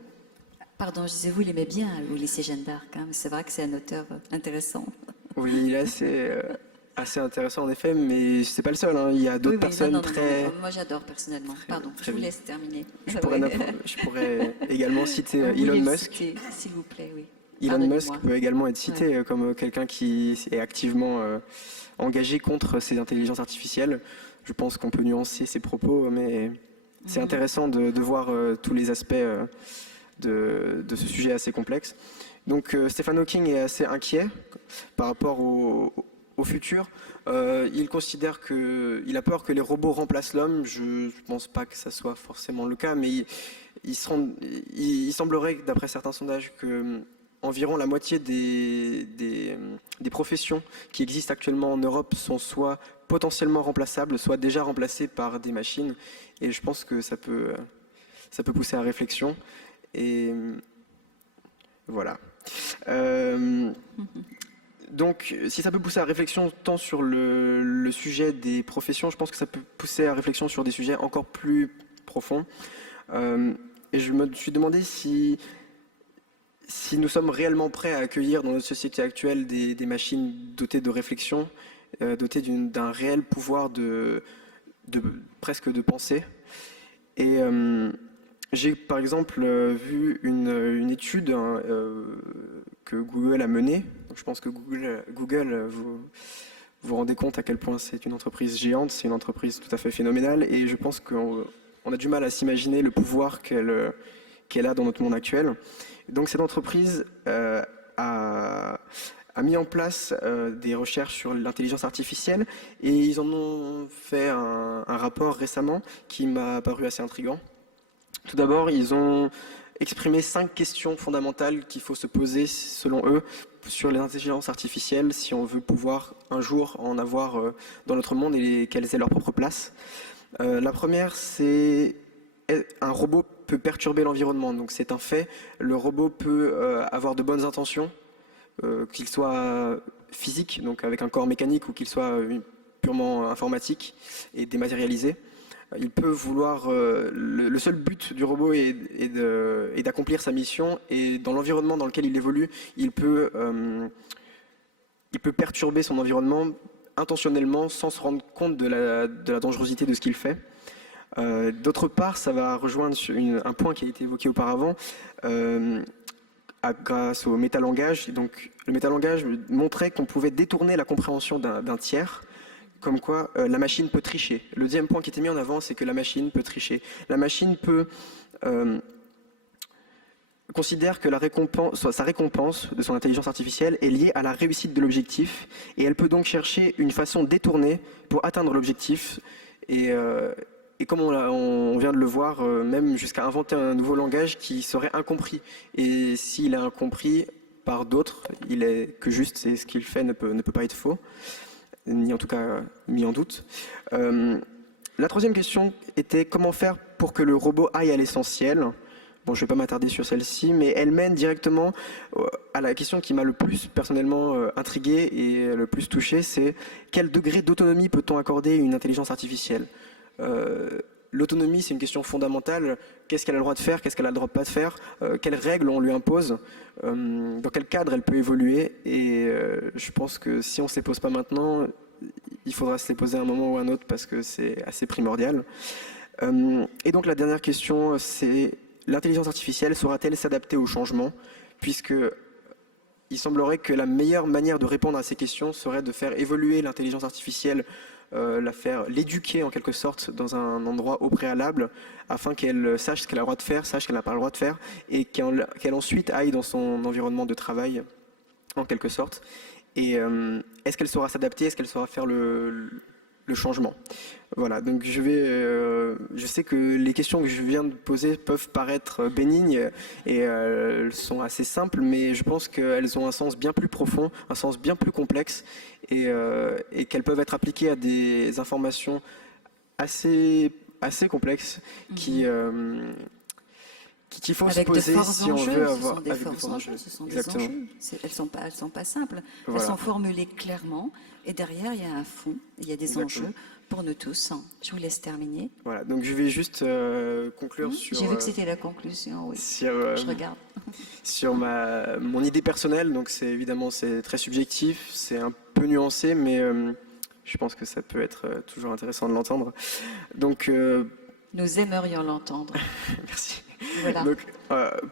Pardon, je disais, vous l'aimez bien, Ulysse Jeanne d'Arc, hein, mais c'est vrai que c'est un auteur intéressant. Oui, il est assez intéressant en effet, mais c'est pas le seul. Hein. Il y a d'autres personnes non, très... moi j'adore personnellement. Pardon, très je vous laisse terminer. Je pourrais également citer Elon Musk. S'il vous plaît, oui. Elon Musk peut également être cité comme quelqu'un qui est activement engagé contre ces intelligences artificielles. Je pense qu'on peut nuancer ses propos, mais c'est intéressant de voir tous les aspects de ce sujet assez complexe. Donc Stephen Hawking est assez inquiet par rapport au futur. Il considère il a peur que les robots remplacent l'homme. Je ne pense pas que ça soit forcément le cas, mais il semblerait, d'après certains sondages, que environ la moitié des professions qui existent actuellement en Europe sont soit potentiellement remplaçables, soit déjà remplacées par des machines. Et je pense que ça peut pousser à réflexion. Et voilà. Donc, si ça peut pousser à réflexion tant sur le sujet des professions, je pense que ça peut pousser à réflexion sur des sujets encore plus profonds. Et je me suis demandé si nous sommes réellement prêts à accueillir dans notre société actuelle des machines dotées de réflexion, dotées d'un réel pouvoir presque de pensée. Et j'ai par exemple vu une étude que Google a menée. Donc, je pense que Google vous rendez compte à quel point c'est une entreprise géante, c'est une entreprise tout à fait phénoménale, et je pense qu'on a du mal à s'imaginer le pouvoir qu'elle a dans notre monde actuel. Donc cette entreprise a mis en place des recherches sur l'intelligence artificielle, et ils en ont fait un rapport récemment qui m'a paru assez intriguant. Tout d'abord, ils ont exprimé 5 questions fondamentales qu'il faut se poser, selon eux, sur les intelligences artificielles, si on veut pouvoir un jour en avoir dans notre monde et qu'elles aient leur propre place. La première, c'est un robot peut perturber l'environnement. Donc c'est un fait. Le robot peut avoir de bonnes intentions, qu'il soit physique, donc avec un corps mécanique, ou qu'il soit purement informatique et dématérialisé. Il peut vouloir. Le seul but du robot est d'accomplir sa mission, et dans l'environnement dans lequel il évolue, il peut perturber son environnement intentionnellement sans se rendre compte de la dangerosité de ce qu'il fait. D'autre part, ça va rejoindre un point qui a été évoqué auparavant grâce au métalangage. Donc, le métalangage montrait qu'on pouvait détourner la compréhension d'un tiers, comme quoi la machine peut tricher. Le deuxième point qui était mis en avant, c'est que la machine peut tricher. La machine considère que sa récompense de son intelligence artificielle est liée à la réussite de l'objectif, et elle peut donc chercher une façon détournée pour atteindre l'objectif. Et comme on vient de le voir, même jusqu'à inventer un nouveau langage qui serait incompris. Et s'il est incompris par d'autres, il est que juste, et ce qu'il fait ne peut pas être faux, ni en tout cas mis en doute. La troisième question était comment faire pour que le robot aille à l'essentiel. Bon, je ne vais pas m'attarder sur celle-ci, mais elle mène directement à la question qui m'a le plus personnellement intrigué et le plus touché, c'est quel degré d'autonomie peut-on accorder à une intelligence artificielle ? L'autonomie, c'est une question fondamentale. Qu'est-ce qu'elle a le droit de faire ? Qu'est-ce qu'elle a le droit de pas de faire ? Quelles règles on lui impose ? Dans quel cadre elle peut évoluer ? Et je pense que si on ne se les pose pas maintenant, il faudra se les poser à un moment ou à un autre, parce que c'est assez primordial. Et donc la dernière question, c'est l'intelligence artificielle saura-t-elle s'adapter au changement ? Puisque il semblerait que la meilleure manière de répondre à ces questions serait de faire évoluer l'intelligence artificielle, l'éduquer en quelque sorte dans un endroit au préalable, afin qu'elle sache ce qu'elle a le droit de faire, sache ce qu'elle n'a pas le droit de faire, et qu'elle ensuite aille dans son environnement de travail en quelque sorte. Et est-ce qu'elle saura s'adapter, est-ce qu'elle saura faire le changement ? Voilà, donc je sais que les questions que je viens de poser peuvent paraître bénignes et elles sont assez simples, mais je pense qu'elles ont un sens bien plus profond, un sens bien plus complexe, et qu'elles peuvent être appliquées à des informations assez complexes qu'il faut avec se poser si on veut avoir. Ce sont des forts enjeux, ce sont des enjeux. Elles sont pas simples. Voilà. Elles sont formulées clairement, et derrière il y a un fond, il y a des enjeux pour nous tous. Je vous laisse terminer. Voilà, donc je vais juste conclure sur. J'ai vu que c'était la conclusion, oui. Je regarde. Sur mon idée personnelle, donc c'est très subjectif, c'est un peu nuancé, mais je pense que ça peut être toujours intéressant de l'entendre. Donc. Nous aimerions l'entendre. Merci. Voilà. Donc,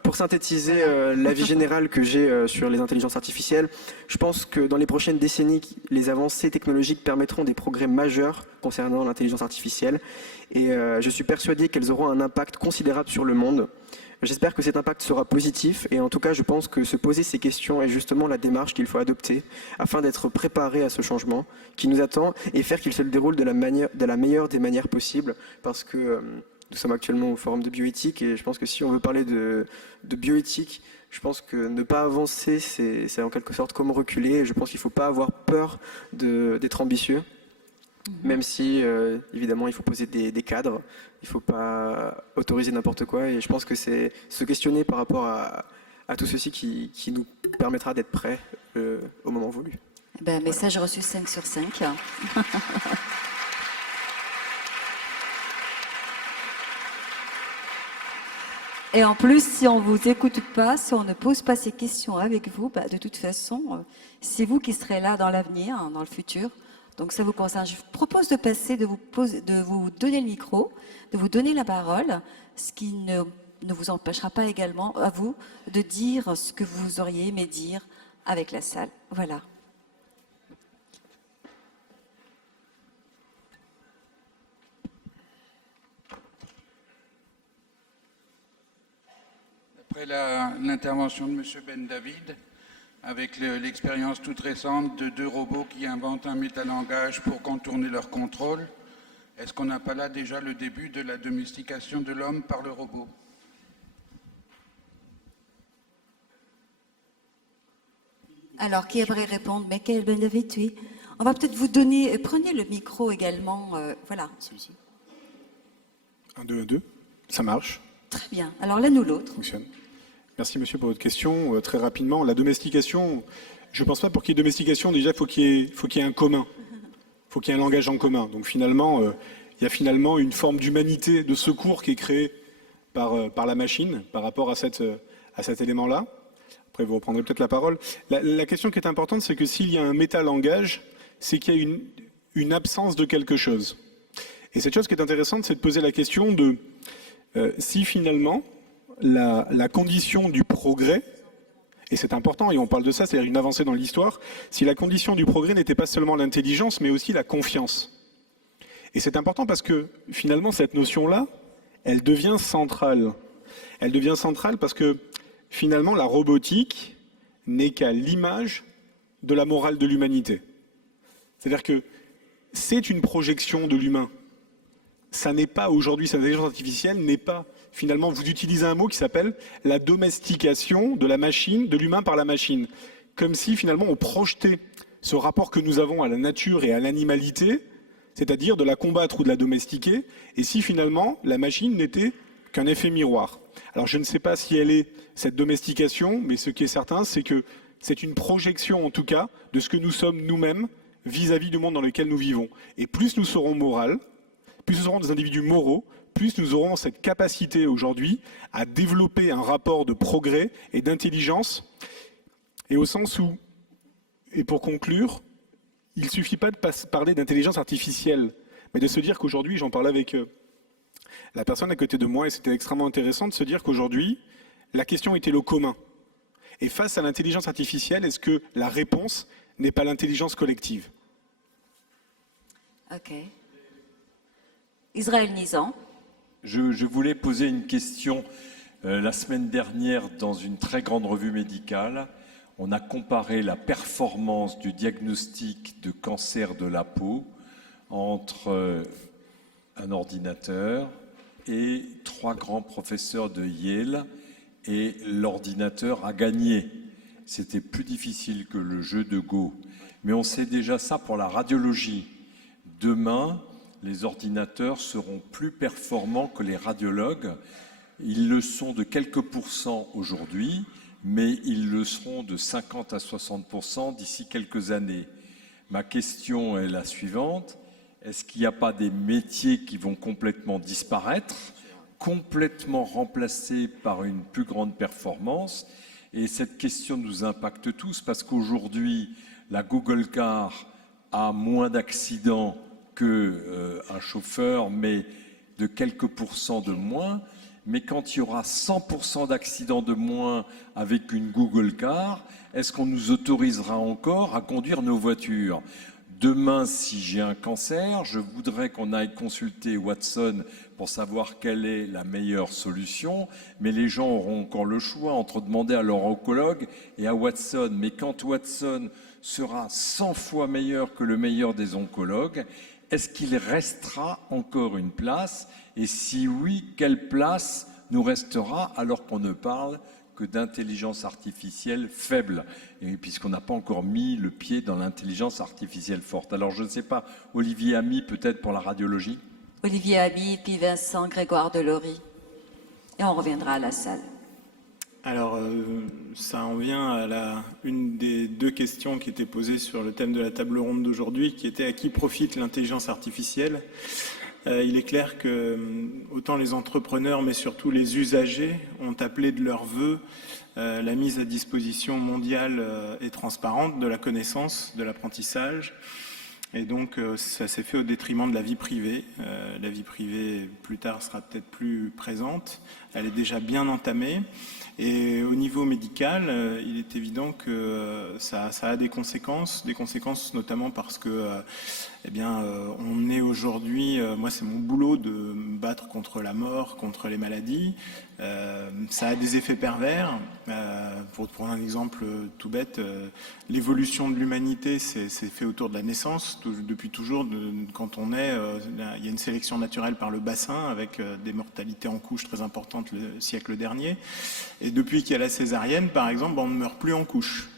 pour synthétiser l'avis général que j'ai sur les intelligences artificielles, je pense que dans les prochaines décennies, les avancées technologiques permettront des progrès majeurs concernant l'intelligence artificielle, et je suis persuadé qu'elles auront un impact considérable sur le monde. J'espère que cet impact sera positif, et en tout cas je pense que se poser ces questions est justement la démarche qu'il faut adopter afin d'être préparé à ce changement qui nous attend, et faire qu'il se déroule de la meilleure des manières possibles, parce que nous sommes actuellement au forum de bioéthique, et je pense que si on veut parler de bioéthique, je pense que ne pas avancer, c'est en quelque sorte comme reculer, et je pense qu'il ne faut pas avoir peur d'être ambitieux, même si évidemment il faut poser des cadres, il ne faut pas autoriser n'importe quoi, et je pense que c'est se questionner par rapport à tout ceci qui nous permettra d'être prêts au moment voulu. Ben, message reçu 5 sur 5. Et en plus, si on ne vous écoute pas, si on ne pose pas ces questions avec vous, bah, de toute façon, c'est vous qui serez là dans l'avenir, hein, dans le futur. Donc ça vous concerne. Je vous propose de passer, de vous donner le micro, de vous donner la parole, ce qui ne vous empêchera pas également, à vous, de dire ce que vous auriez aimé dire avec la salle. Voilà. Après l'intervention de M. Ben David, avec l'expérience toute récente de 2 robots qui inventent un métalangage pour contourner leur contrôle, est-ce qu'on n'a pas là déjà le début de la domestication de l'homme par le robot? Alors, qui aimerait répondre? Michael Ben David, oui. On va peut-être vous donner, prenez le micro également, voilà. Celui-ci. 1, 2, 1, 2. Ça marche. Très bien. Alors l'un ou l'autre. Fonctionne. Merci monsieur pour votre question. Très rapidement, la domestication, je ne pense pas pour qu'il y ait domestication, déjà il faut qu'il y ait un commun. Il faut qu'il y ait un langage en commun. Donc finalement, il y a finalement une forme d'humanité, de secours qui est créée par la machine par rapport à cet élément-là. Après, vous reprendrez peut-être la parole. La question qui est importante, c'est que s'il y a un métalangage, c'est qu'il y a une absence de quelque chose. Et cette chose qui est intéressante, c'est de poser la question de si finalement la condition du progrès, et c'est important, et on parle de ça, c'est-à-dire une avancée dans l'histoire, si la condition du progrès n'était pas seulement l'intelligence, mais aussi la confiance. Et c'est important parce que finalement, cette notion-là, elle devient centrale. Elle devient centrale parce que finalement, la robotique n'est qu'à l'image de la morale de l'humanité. C'est-à-dire que c'est une projection de l'humain. Ça n'est pas aujourd'hui, cette intelligence artificielle n'est pas, finalement, vous utilisez un mot qui s'appelle la domestication de la machine, de l'humain par la machine. Comme si finalement on projetait ce rapport que nous avons à la nature et à l'animalité, c'est-à-dire de la combattre ou de la domestiquer, et si finalement la machine n'était qu'un effet miroir. Alors je ne sais pas si elle est cette domestication, mais ce qui est certain, c'est que c'est une projection en tout cas de ce que nous sommes nous-mêmes vis-à-vis du monde dans lequel nous vivons. Et plus nous serons moraux, plus nous serons des individus moraux, plus nous aurons cette capacité aujourd'hui à développer un rapport de progrès et d'intelligence, et au sens où, et pour conclure, il ne suffit pas de parler d'intelligence artificielle, mais de se dire qu'aujourd'hui, j'en parlais avec la personne à côté de moi, et c'était extrêmement intéressant de se dire qu'aujourd'hui, la question était le commun. Et face à l'intelligence artificielle, est-ce que la réponse n'est pas l'intelligence collective? Ok. Israël Nizan. Je voulais poser une question. La semaine dernière, dans une très grande revue médicale, on a comparé la performance du diagnostic de cancer de la peau entre un ordinateur et 3 grands professeurs de Yale, et l'ordinateur a gagné. C'était plus difficile que le jeu de Go. Mais on sait déjà ça pour la radiologie. Demain, les ordinateurs seront plus performants que les radiologues. Ils le sont de quelques pourcents aujourd'hui, mais ils le seront de 50 à 60% d'ici quelques années. Ma question est la suivante. Est-ce qu'il n'y a pas des métiers qui vont complètement disparaître, complètement remplacés par une plus grande performance? Et cette question nous impacte tous parce qu'aujourd'hui, la Google Car a moins d'accidents qu'un chauffeur, mais de quelques pourcents de moins. Mais quand il y aura 100% d'accidents de moins avec une Google Car, est-ce qu'on nous autorisera encore à conduire nos voitures? Demain, si j'ai un cancer, je voudrais qu'on aille consulter Watson pour savoir quelle est la meilleure solution, mais les gens auront encore le choix entre demander à leur oncologue et à Watson. Mais quand Watson sera 100 fois meilleur que le meilleur des oncologues, est-ce qu'il restera encore une place? Et si oui, quelle place nous restera alors qu'on ne parle que d'intelligence artificielle faible, et puisqu'on n'a pas encore mis le pied dans l'intelligence artificielle forte? Alors je ne sais pas, Olivier Ami peut-être pour la radiologie? Olivier Ami, puis Vincent Grégoire Delory. Et on reviendra à la salle. Alors, ça en vient à une des deux questions qui étaient posées sur le thème de la table ronde d'aujourd'hui, qui était à qui profite l'intelligence artificielle. Il est clair que autant les entrepreneurs, mais surtout les usagers, ont appelé de leur vœu la mise à disposition mondiale et transparente de la connaissance, de l'apprentissage. Et donc, ça s'est fait au détriment de la vie privée. La vie privée, plus tard, sera peut-être plus présente. Elle est déjà bien entamée. Et au niveau médical, il est évident que ça a des conséquences notamment parce que, on est aujourd'hui, moi c'est mon boulot de me battre contre la mort, contre les maladies. Ça a des effets pervers. Pour prendre un exemple tout bête, l'évolution de l'humanité s'est fait autour de la naissance. Depuis toujours, quand on est, il y a une sélection naturelle par le bassin avec des mortalités en couche très importantes le siècle dernier. Et depuis qu'il y a la césarienne, par exemple, on ne meurt plus en couche.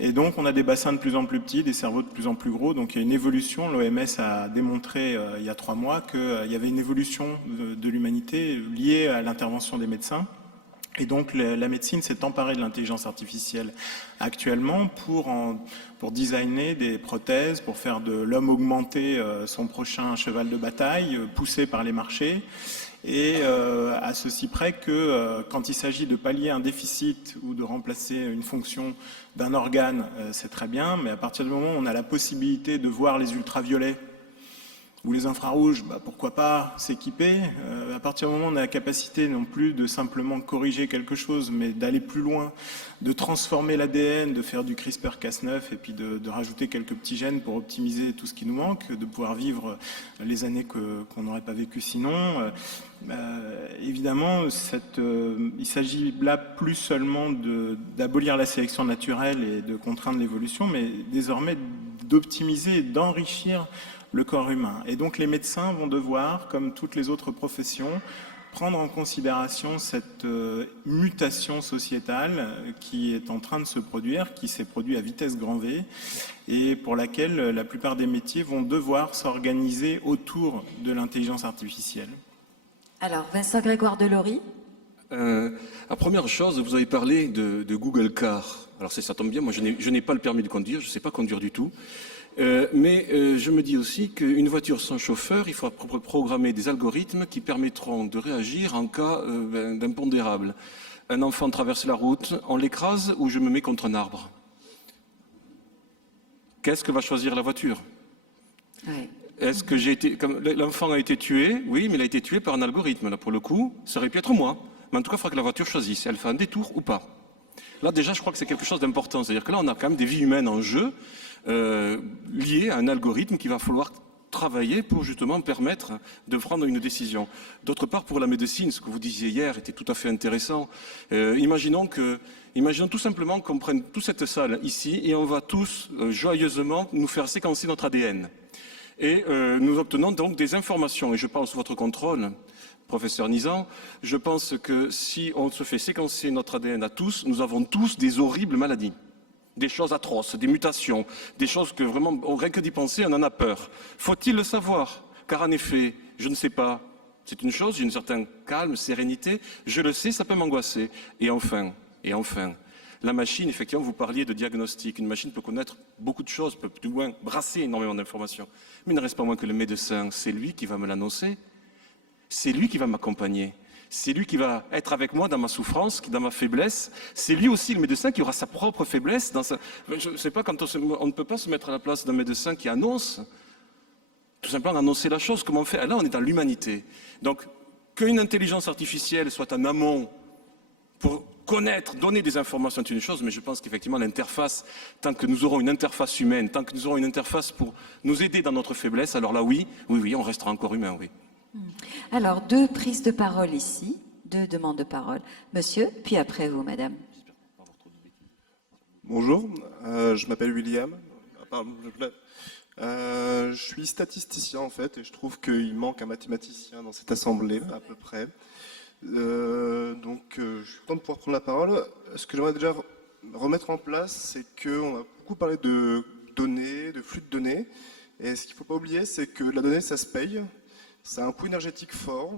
Et donc, on a des bassins de plus en plus petits, des cerveaux de plus en plus gros. Donc, il y a une évolution. L'OMS a démontré il y a 3 mois qu'il y avait une évolution de l'humanité liée à l'intervention des médecins. Et donc, la médecine s'est emparée de l'intelligence artificielle actuellement pour designer des prothèses, pour faire de l'homme augmenté son prochain cheval de bataille, poussé par les marchés. Et à ceci près que quand il s'agit de pallier un déficit ou de remplacer une fonction d'un organe, c'est très bien, mais à partir du moment où on a la possibilité de voir les ultraviolets ou les infrarouges, pourquoi pas s'équiper. À partir du moment où on a la capacité non plus de simplement corriger quelque chose, mais d'aller plus loin, de transformer l'ADN, de faire du CRISPR-Cas9 et puis de rajouter quelques petits gènes pour optimiser tout ce qui nous manque, de pouvoir vivre les années qu'on n'aurait pas vécues sinon. Évidemment, il s'agit là plus seulement d'abolir la sélection naturelle et de contraindre l'évolution, mais désormais d'optimiser et d'enrichir le corps humain. Et donc les médecins vont devoir, comme toutes les autres professions, prendre en considération cette mutation sociétale qui est en train de se produire, qui s'est produite à vitesse grand V, et pour laquelle la plupart des métiers vont devoir s'organiser autour de l'intelligence artificielle. Alors, Vincent Grégoire Delory. La première chose, vous avez parlé de Google Car. Alors ça tombe bien, moi je n'ai pas le permis de conduire, je ne sais pas conduire du tout. Mais je me dis aussi qu'une voiture sans chauffeur, il faudra programmer des algorithmes qui permettront de réagir en cas d'impondérable. Un enfant traverse la route, on l'écrase ou je me mets contre un arbre. Qu'est-ce que va choisir la voiture? Ouais. Est-ce que l'enfant a été tué? Oui, mais il a été tué par un algorithme. Là, pour le coup, ça aurait pu être moi. Mais en tout cas, il faudra que la voiture choisisse si elle fait un détour ou pas. Là, déjà, je crois que c'est quelque chose d'important. C'est-à-dire que là, on a quand même des vies humaines en jeu liées à un algorithme qu'il va falloir travailler pour justement permettre de prendre une décision. D'autre part, pour la médecine, ce que vous disiez hier était tout à fait intéressant. Imaginons tout simplement qu'on prenne toute cette salle ici et on va tous joyeusement nous faire séquencer notre ADN. Et nous obtenons donc des informations. Et je parle sous votre contrôle, professeur Nizan, je pense que si on se fait séquencer notre ADN à tous, nous avons tous des horribles maladies. Des choses atroces, des mutations, des choses que vraiment, rien que d'y penser, on en a peur. Faut-il le savoir? Car en effet, je ne sais pas. C'est une chose, j'ai une certaine calme, sérénité. Je le sais, ça peut m'angoisser. Et enfin, la machine, effectivement, vous parliez de diagnostic. Une machine peut connaître beaucoup de choses, peut du moins brasser énormément d'informations. Mais il ne reste pas moins que le médecin, c'est lui qui va me l'annoncer. C'est lui qui va m'accompagner. C'est lui qui va être avec moi dans ma souffrance, dans ma faiblesse. C'est lui aussi, le médecin, qui aura sa propre faiblesse. Je ne sais pas, quand on ne peut pas se mettre à la place d'un médecin qui annonce, tout simplement annoncer la chose, comment on fait. Là, on est dans l'humanité. Donc, qu'une intelligence artificielle soit en amont pour connaître, donner des informations, c'est une chose, mais je pense qu'effectivement l'interface, tant que nous aurons une interface humaine, tant que nous aurons une interface pour nous aider dans notre faiblesse, alors là, oui, on restera encore humain, oui. Alors, 2 prises de parole ici, 2 demandes de parole. Monsieur, puis après vous, madame. Bonjour, je m'appelle William. Je suis statisticien en fait, et je trouve qu'il manque un mathématicien dans cette assemblée, à peu près. Donc, je suis content de pouvoir prendre la parole. Ce que j'aimerais déjà remettre en place, c'est qu'on a beaucoup parlé de données, de flux de données. Et ce qu'il ne faut pas oublier, c'est que la donnée, ça se paye. Ça a un coût énergétique fort.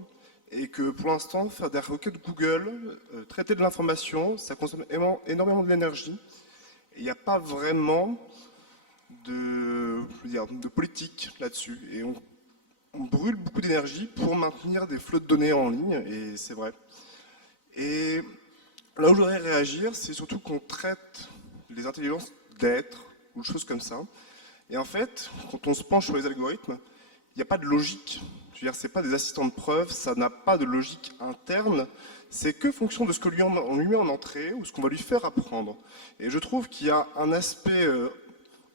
et que pour l'instant, faire des requêtes Google, traiter de l'information, ça consomme énormément de l'énergie. Il n'y a pas vraiment de politique là-dessus. Et on brûle beaucoup d'énergie pour maintenir des flots de données en ligne, et c'est vrai. Et là où je voudrais réagir, c'est surtout qu'on traite les intelligences d'êtres ou de choses comme ça. Et en fait, quand on se penche sur les algorithmes, il n'y a pas de logique. Je veux dire, ce n'est pas des assistants de preuve, ça n'a pas de logique interne. C'est que fonction de ce que on lui met en entrée ou ce qu'on va lui faire apprendre. Et je trouve qu'il y a un aspect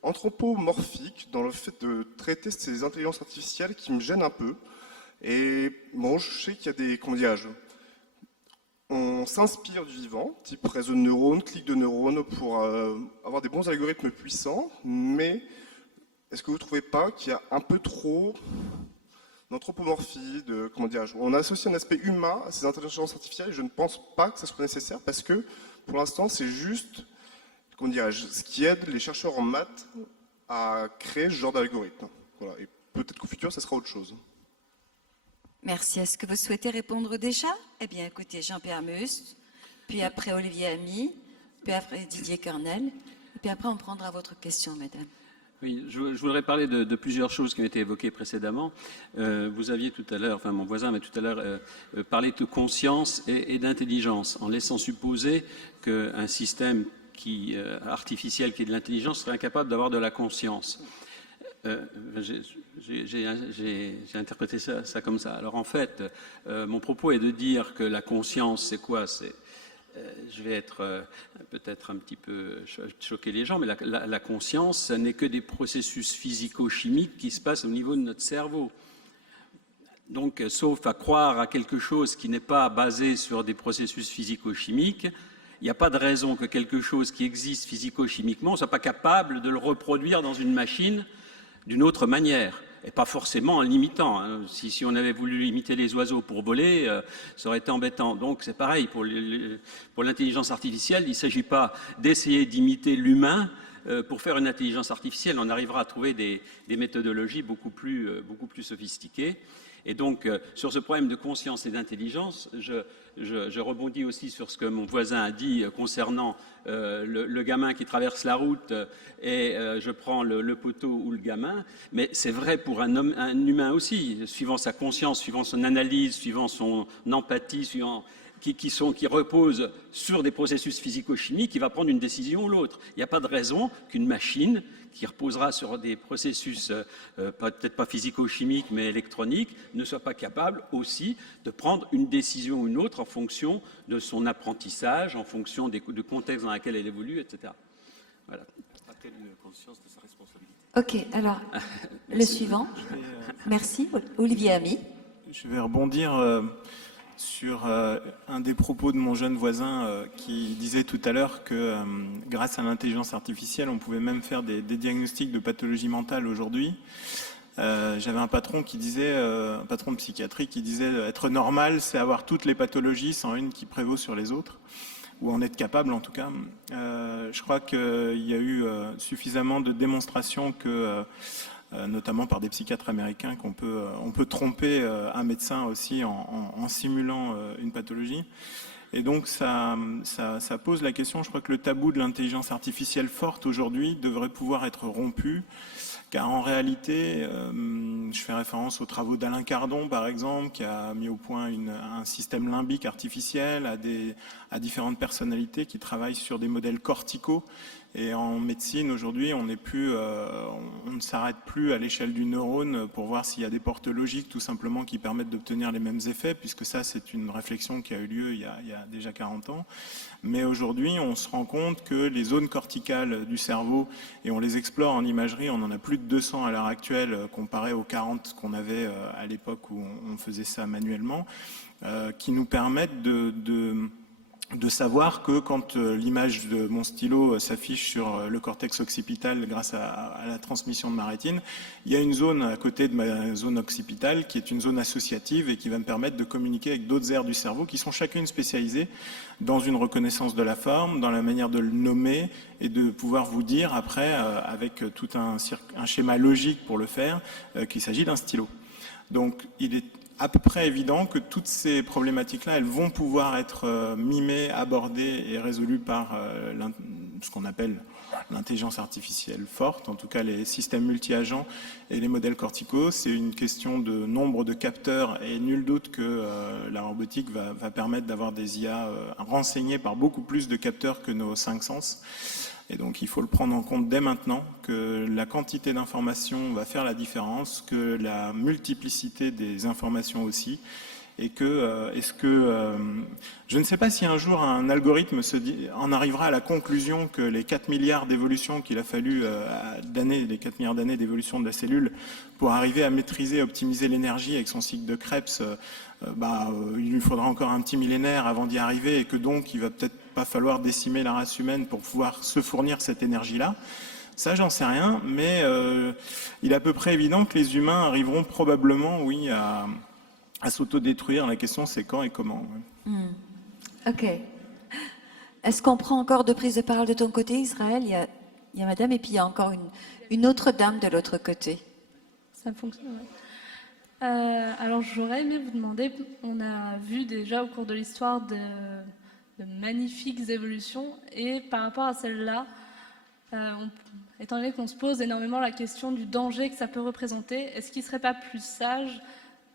anthropomorphique dans le fait de traiter ces intelligences artificielles qui me gêne un peu. Et bon, je sais qu'il y a des, comment dirais-je, on s'inspire du vivant, type réseau de neurones, clic de neurones, pour avoir des bons algorithmes puissants, mais est-ce que vous ne trouvez pas qu'il y a un peu trop d'anthropomorphie, comment dirais-je, on associe un aspect humain à ces intelligences artificielles, et je ne pense pas que ça soit nécessaire, parce que pour l'instant, c'est juste, comment dirais-je, ce qui aide les chercheurs en maths à créer ce genre d'algorithme. Voilà. Et peut-être qu'au futur, ça sera autre chose. Merci. Est-ce que vous souhaitez répondre déjà? Eh bien, écoutez, Jean-Pierre Must, puis après Olivier Ami, puis après Didier Cornel, et puis après on prendra votre question, mesdames. Oui, je voudrais parler de plusieurs choses qui ont été évoquées précédemment. Vous aviez tout à l'heure, enfin mon voisin avait tout à l'heure parlé de conscience et d'intelligence, en laissant supposer qu'un système artificiel qui est de l'intelligence serait incapable d'avoir de la conscience. J'ai interprété ça comme ça. Alors en fait, mon propos est de dire que la conscience, c'est quoi? Je vais être peut-être un petit peu choquer les gens, mais la conscience, ce n'est que des processus physico-chimiques qui se passent au niveau de notre cerveau. Donc, sauf à croire à quelque chose qui n'est pas basé sur des processus physico-chimiques, il n'y a pas de raison que quelque chose qui existe physico-chimiquement ne soit pas capable de le reproduire dans une machine d'une autre manière, et pas forcément en l'imitant. Hein. Si on avait voulu imiter les oiseaux pour voler, ça aurait été embêtant. Donc c'est pareil, pour l'intelligence artificielle, il ne s'agit pas d'essayer d'imiter l'humain pour faire une intelligence artificielle. On arrivera à trouver des méthodologies beaucoup plus sophistiquées. Et donc, sur ce problème de conscience et d'intelligence, je rebondis aussi sur ce que mon voisin a dit concernant le gamin qui traverse la route et je prends le poteau ou le gamin. Mais c'est vrai pour un humain aussi, suivant sa conscience, suivant son analyse, suivant son empathie, qui repose sur des processus physico-chimiques, il va prendre une décision ou l'autre. Il n'y a pas de raison qu'une machine qui reposera sur des processus peut-être pas physico-chimiques mais électroniques, ne soit pas capable aussi de prendre une décision ou une autre en fonction de son apprentissage, en fonction du contexte dans lequel elle évolue, etc. Voilà. A-t-elle une conscience de sa responsabilité? Ok, alors, le suivant. Merci, Olivier Ami. Je vais rebondir sur un des propos de mon jeune voisin qui disait tout à l'heure que grâce à l'intelligence artificielle, on pouvait même faire des diagnostics de pathologie mentale aujourd'hui. J'avais un patron qui disait, un patron de psychiatrie qui disait être normal, c'est avoir toutes les pathologies sans une qui prévaut sur les autres, ou en être capable en tout cas. Je crois qu'il y a eu suffisamment de démonstrations que notamment par des psychiatres américains, qu'on peut tromper un médecin aussi en simulant une pathologie. Et donc ça pose la question, je crois que le tabou de l'intelligence artificielle forte aujourd'hui devrait pouvoir être rompu, car en réalité, je fais référence aux travaux d'Alain Cardon par exemple, qui a mis au point un système limbique artificiel à différentes personnalités qui travaillent sur des modèles corticaux. Et en médecine, aujourd'hui, on ne s'arrête plus à l'échelle du neurone pour voir s'il y a des portes logiques, tout simplement, qui permettent d'obtenir les mêmes effets, puisque ça, c'est une réflexion qui a eu lieu il y a déjà 40 ans. Mais aujourd'hui, on se rend compte que les zones corticales du cerveau, et on les explore en imagerie, on en a plus de 200 à l'heure actuelle, comparé aux 40 qu'on avait à l'époque où on faisait ça manuellement, qui nous permettent de savoir que quand l'image de mon stylo s'affiche sur le cortex occipital grâce à la transmission de ma rétine, il y a une zone à côté de ma zone occipitale qui est une zone associative et qui va me permettre de communiquer avec d'autres aires du cerveau qui sont chacune spécialisées dans une reconnaissance de la forme, dans la manière de le nommer et de pouvoir vous dire après, avec tout un schéma logique pour le faire, qu'il s'agit d'un stylo. Donc il est à peu près évident que toutes ces problématiques-là, elles vont pouvoir être mimées, abordées et résolues par ce qu'on appelle l'intelligence artificielle forte, en tout cas les systèmes multi-agents et les modèles corticaux. C'est une question de nombre de capteurs et nul doute que la robotique va permettre d'avoir des IA renseignées par beaucoup plus de capteurs que nos 5 sens. Et donc il faut le prendre en compte dès maintenant, que la quantité d'informations va faire la différence, que la multiplicité des informations aussi, et que je ne sais pas si un jour un algorithme en arrivera à la conclusion que les 4 milliards d'évolutions qu'il a fallu les 4 milliards d'années d'évolution de la cellule pour arriver à maîtriser, optimiser l'énergie avec son cycle de Krebs, il lui faudra encore un petit millénaire avant d'y arriver, et que donc il va peut-être pas falloir décimer la race humaine pour pouvoir se fournir cette énergie-là. Ça, j'en sais rien, mais il est à peu près évident que les humains arriveront probablement, oui, à s'autodétruire. La question, c'est quand et comment. Ok. Est-ce qu'on prend encore de prise de parole de ton côté, Israël? Il y a madame, et puis il y a encore une autre dame de l'autre côté. Ça fonctionne, oui. Alors, j'aurais aimé vous demander, on a vu déjà au cours de l'histoire de magnifiques évolutions, et par rapport à celle-là, étant donné qu'on se pose énormément la question du danger que ça peut représenter, est-ce qu'il ne serait pas plus sage,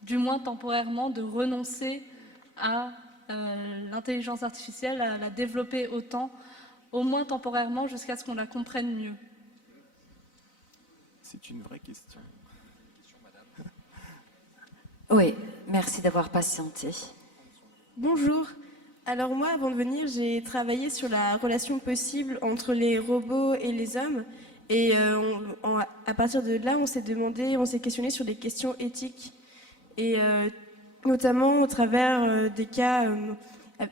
du moins temporairement, de renoncer à l'intelligence artificielle, à la développer autant, au moins temporairement, jusqu'à ce qu'on la comprenne mieux? C'est une vraie question. Oui, merci d'avoir patienté. Bonjour. Alors moi, avant de venir, j'ai travaillé sur la relation possible entre les robots et les hommes. Et à partir de là, on s'est questionné sur des questions éthiques. Et notamment au travers des cas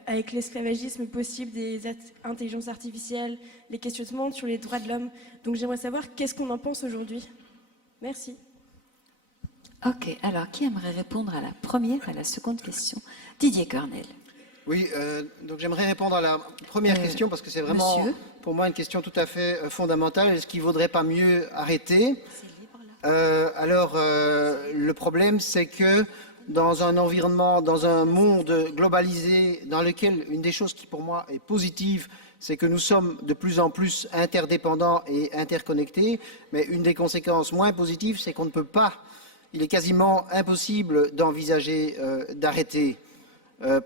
avec l'esclavagisme possible des intelligences artificielles, les questionnements sur les droits de l'homme. Donc j'aimerais savoir qu'est-ce qu'on en pense aujourd'hui. Merci. Ok, alors qui aimerait répondre à la première et à la seconde question? Didier Cornel. Oui, donc j'aimerais répondre à la première question parce que c'est vraiment pour moi une question tout à fait fondamentale. Est-ce qu'il ne vaudrait pas mieux arrêter? Le problème, c'est que dans un environnement, dans un monde globalisé, dans lequel une des choses qui pour moi est positive, c'est que nous sommes de plus en plus interdépendants et interconnectés, mais une des conséquences moins positives, c'est qu'on ne peut pas, il est quasiment impossible d'envisager d'arrêter.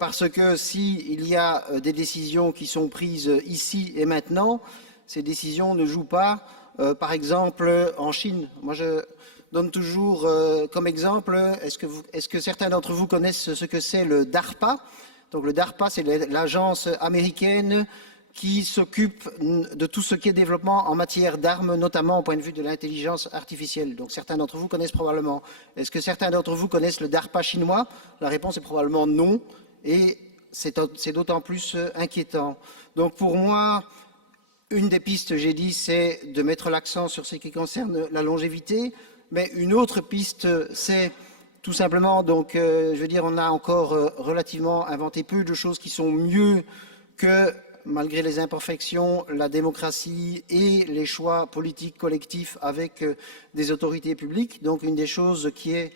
Parce que s'il y a des décisions qui sont prises ici et maintenant, ces décisions ne jouent pas, par exemple, en Chine. Moi, je donne toujours comme exemple, est-ce que certains d'entre vous connaissent ce que c'est le DARPA? Donc le DARPA, c'est l'agence américaine qui s'occupe de tout ce qui est développement en matière d'armes, notamment au point de vue de l'intelligence artificielle. Donc certains d'entre vous connaissent probablement. Est-ce que certains d'entre vous connaissent le DARPA chinois? La réponse est probablement non, et c'est d'autant plus inquiétant. Donc pour moi, une des pistes, j'ai dit, c'est de mettre l'accent sur ce qui concerne la longévité, mais une autre piste, c'est tout simplement, donc je veux dire, on a encore relativement inventé peu de choses qui sont mieux que, malgré les imperfections, la démocratie et les choix politiques collectifs avec des autorités publiques. Donc une des choses qui est,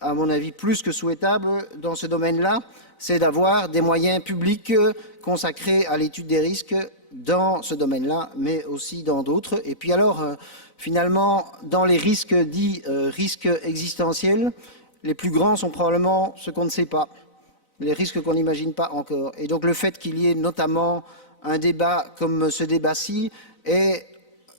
à mon avis, plus que souhaitable dans ce domaine-là, c'est d'avoir des moyens publics consacrés à l'étude des risques dans ce domaine-là, mais aussi dans d'autres. Et puis alors, finalement, dans les risques dits risques existentiels, les plus grands sont probablement ceux qu'on ne sait pas, les risques qu'on n'imagine pas encore. Et donc le fait qu'il y ait notamment un débat comme ce débat-ci est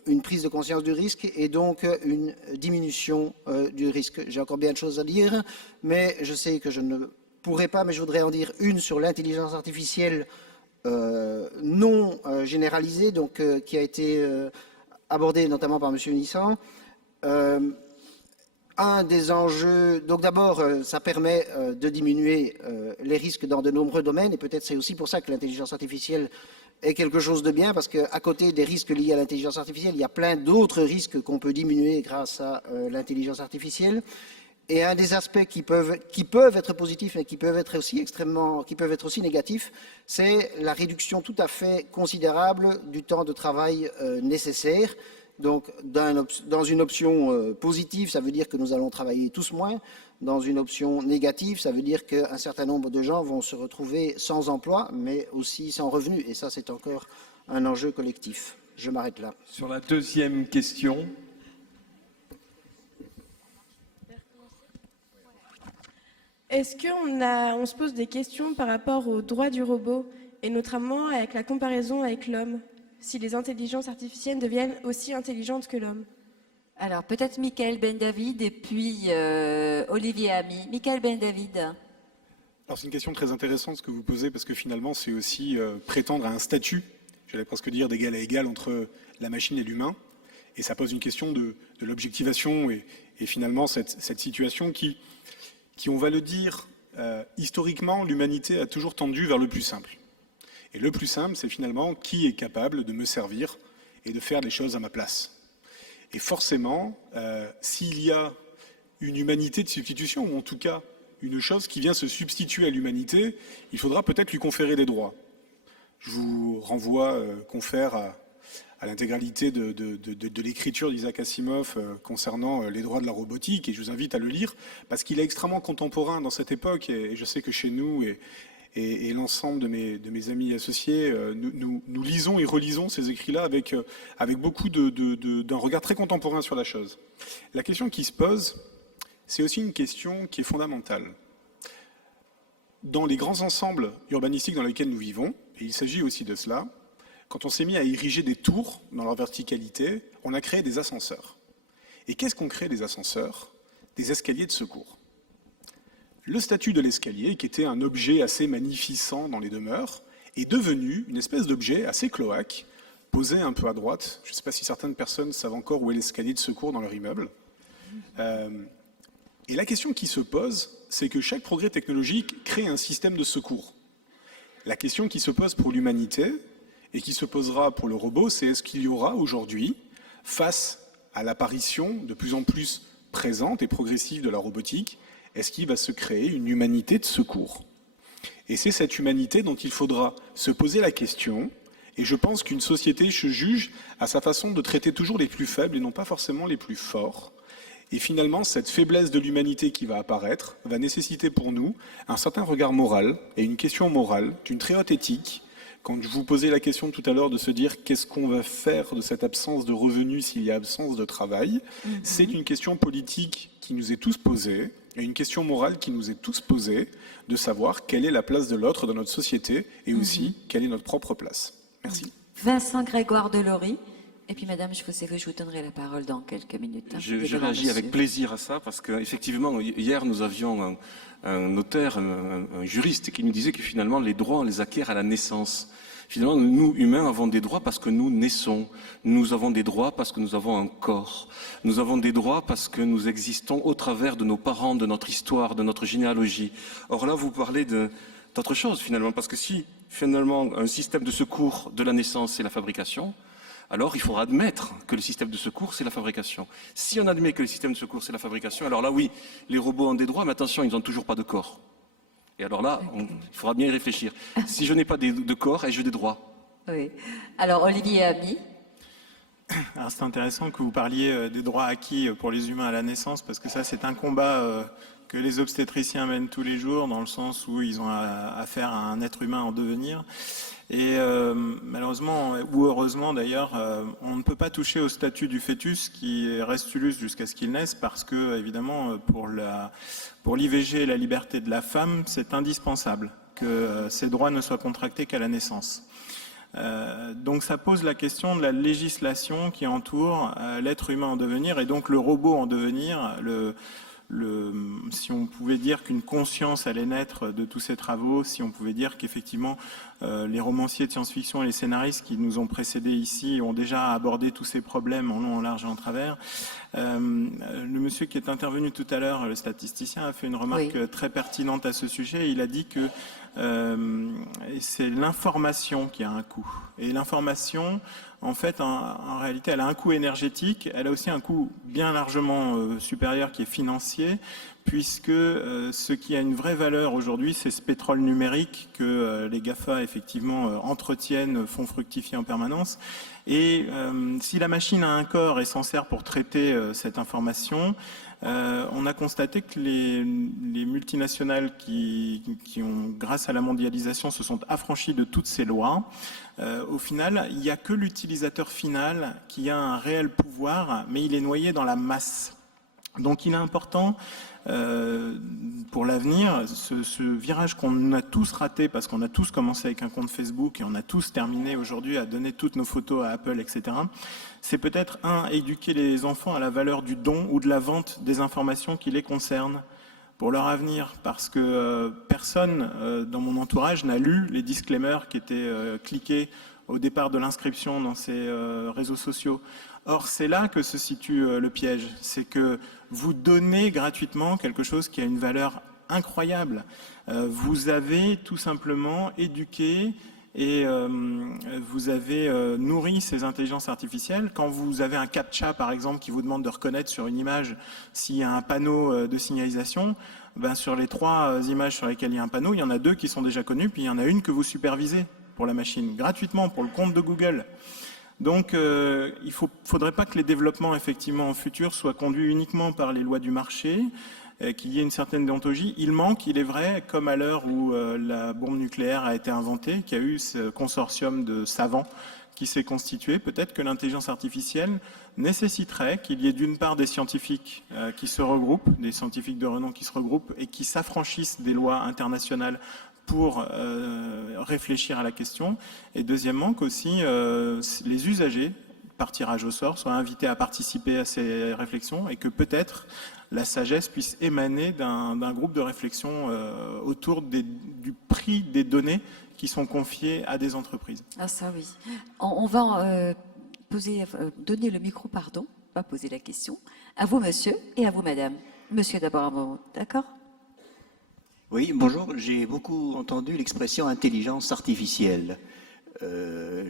une prise de conscience du risque et donc une diminution du risque. J'ai encore bien de choses à dire, mais je sais que je ne pourrais pas, mais je voudrais en dire une sur l'intelligence artificielle non généralisée, donc qui a été abordée notamment par M. Nissan. Un des enjeux, donc d'abord, ça permet de diminuer les risques dans de nombreux domaines, et peut-être c'est aussi pour ça que l'intelligence artificielle est quelque chose de bien, parce qu'à côté des risques liés à l'intelligence artificielle, il y a plein d'autres risques qu'on peut diminuer grâce à l'intelligence artificielle. Et un des aspects qui peuvent être positifs, mais qui peuvent être aussi négatifs, c'est la réduction tout à fait considérable du temps de travail nécessaire. Donc, dans une option positive, ça veut dire que nous allons travailler tous moins. Dans une option négative, ça veut dire qu'un certain nombre de gens vont se retrouver sans emploi, mais aussi sans revenus. Et ça, c'est encore un enjeu collectif. Je m'arrête là. Sur la deuxième question. Est-ce qu'on se pose des questions par rapport aux droits du robot, et notamment avec la comparaison avec l'homme, si les intelligences artificielles deviennent aussi intelligentes que l'homme? Alors, peut-être Michael Ben-David et puis Olivier Ami. Michael Ben-David. Alors c'est une question très intéressante ce que vous posez, parce que finalement c'est aussi prétendre à un statut, j'allais presque dire d'égal à égal, entre la machine et l'humain. Et ça pose une question de l'objectivation et finalement cette situation qui, on va le dire, historiquement, l'humanité a toujours tendu vers le plus simple. Et le plus simple, c'est finalement qui est capable de me servir et de faire les choses à ma place. Et forcément, s'il y a une humanité de substitution, ou en tout cas une chose qui vient se substituer à l'humanité, il faudra peut-être lui conférer des droits. Je vous renvoie, confère, à l'intégralité de l'écriture d'Isaac Asimov concernant les droits de la robotique, et je vous invite à le lire, parce qu'il est extrêmement contemporain dans cette époque, et je sais que chez nous, et l'ensemble de mes amis associés, nous lisons et relisons ces écrits-là avec beaucoup d'un regard très contemporain sur la chose. La question qui se pose, c'est aussi une question qui est fondamentale. Dans les grands ensembles urbanistiques dans lesquels nous vivons, et il s'agit aussi de cela, quand on s'est mis à ériger des tours dans leur verticalité, on a créé des ascenseurs. Et qu'est-ce qu'on crée des ascenseurs? Des escaliers de secours. Le statut de l'escalier, qui était un objet assez magnificent dans les demeures, est devenu une espèce d'objet assez cloaque, posé un peu à droite. Je ne sais pas si certaines personnes savent encore où est l'escalier de secours dans leur immeuble. Et la question qui se pose, c'est que chaque progrès technologique crée un système de secours. La question qui se pose pour l'humanité, et qui se posera pour le robot, c'est est-ce qu'il y aura aujourd'hui, face à l'apparition de plus en plus présente et progressive de la robotique, est-ce qu'il va se créer une humanité de secours? Et c'est cette humanité dont il faudra se poser la question, et je pense qu'une société se juge à sa façon de traiter toujours les plus faibles et non pas forcément les plus forts. Et finalement, cette faiblesse de l'humanité qui va apparaître va nécessiter pour nous un certain regard moral et une question morale d'une très haute éthique. Quand je vous posais la question tout à l'heure de se dire qu'est-ce qu'on va faire de cette absence de revenus s'il y a absence de travail, c'est une question politique qui nous est tous posée et une question morale qui nous est tous posée de savoir quelle est la place de l'autre dans notre société et aussi quelle est notre propre place. Merci. Vincent Grégoire Delory. Et puis, madame, je sais que je vous donnerai la parole dans quelques minutes. Je réagis avec plaisir à ça, parce qu'effectivement, hier, nous avions un notaire, un juriste, qui nous disait que finalement, les droits, on les acquiert à la naissance. Finalement, nous, humains, avons des droits parce que nous naissons. Nous avons des droits parce que nous avons un corps. Nous avons des droits parce que nous existons au travers de nos parents, de notre histoire, de notre généalogie. Or là, vous parlez d'autre chose, finalement, parce que si, finalement, un système de secours de la naissance, c'est la fabrication, alors il faudra admettre que le système de secours, c'est la fabrication. Si on admet que le système de secours, c'est la fabrication, alors là, oui, les robots ont des droits, mais attention, ils n'ont toujours pas de corps. Et alors là, il faudra bien y réfléchir. Si je n'ai pas de corps, ai-je des droits? Oui. Alors, Olivier Ami. Alors, c'est intéressant que vous parliez des droits acquis pour les humains à la naissance, parce que ça, c'est un combat que les obstétriciens mènent tous les jours, dans le sens où ils ont affaire à un être humain en devenir. Et malheureusement, ou heureusement d'ailleurs, on ne peut pas toucher au statut du fœtus qui reste ulusse jusqu'à ce qu'il naisse, parce que, évidemment, pour l'IVG et la liberté de la femme, c'est indispensable que ces droits ne soient contractés qu'à la naissance. Donc ça pose la question de la législation qui entoure l'être humain en devenir, et donc le robot en devenir, si on pouvait dire qu'une conscience allait naître de tous ces travaux, si on pouvait dire qu'effectivement les romanciers de science-fiction et les scénaristes qui nous ont précédés ici ont déjà abordé tous ces problèmes en long, en large et en travers. Le monsieur qui est intervenu tout à l'heure, le statisticien, a fait une remarque très pertinente à ce sujet. Il a dit que c'est l'information qui a un coût. Et l'information, en fait, en réalité, elle a un coût énergétique, elle a aussi un coût bien largement supérieur qui est financier, puisque ce qui a une vraie valeur aujourd'hui, c'est ce pétrole numérique que les GAFA, effectivement, entretiennent, font fructifier en permanence. Et si la machine a un corps et s'en sert pour traiter cette information, on a constaté que les multinationales qui ont, grâce à la mondialisation, se sont affranchies de toutes ces lois. Au final, il n'y a que l'utilisateur final qui a un réel pouvoir, mais il est noyé dans la masse. Donc il est important pour l'avenir, ce virage qu'on a tous raté, parce qu'on a tous commencé avec un compte Facebook et on a tous terminé aujourd'hui à donner toutes nos photos à Apple, etc. C'est peut-être, éduquer les enfants à la valeur du don ou de la vente des informations qui les concernent pour leur avenir, parce que personne dans mon entourage n'a lu les disclaimers qui étaient cliqués au départ de l'inscription dans ces réseaux sociaux. Or, c'est là que se situe le piège, c'est que vous donnez gratuitement quelque chose qui a une valeur incroyable. Vous avez tout simplement éduqué et vous avez nourri ces intelligences artificielles. Quand vous avez un CAPTCHA, par exemple, qui vous demande de reconnaître sur une image s'il y a un panneau de signalisation, ben, sur les 3 images sur lesquelles il y a un panneau, il y en a 2 qui sont déjà connues, puis il y en a une que vous supervisez pour la machine, gratuitement, pour le compte de Google. Donc, il ne faudrait pas que les développements, effectivement, en futur, soient conduits uniquement par les lois du marché, qu'il y ait une certaine déontologie. Il manque, il est vrai, comme à l'heure où la bombe nucléaire a été inventée, qu'il y a eu ce consortium de savants qui s'est constitué, peut-être que l'intelligence artificielle nécessiterait qu'il y ait d'une part des scientifiques qui se regroupent, des scientifiques de renom qui se regroupent et qui s'affranchissent des lois internationales pour réfléchir à la question, et deuxièmement qu'aussi les usagers, par tirage au sort, soient invités à participer à ces réflexions et que peut-être la sagesse puisse émaner d'un groupe de réflexion autour du prix des données qui sont confiées à des entreprises. Ah ça oui. On va donner le micro, pardon, pas poser la question, à vous monsieur et à vous madame. Monsieur d'abord à vous, d'accord ? Oui, bonjour. J'ai beaucoup entendu l'expression intelligence artificielle.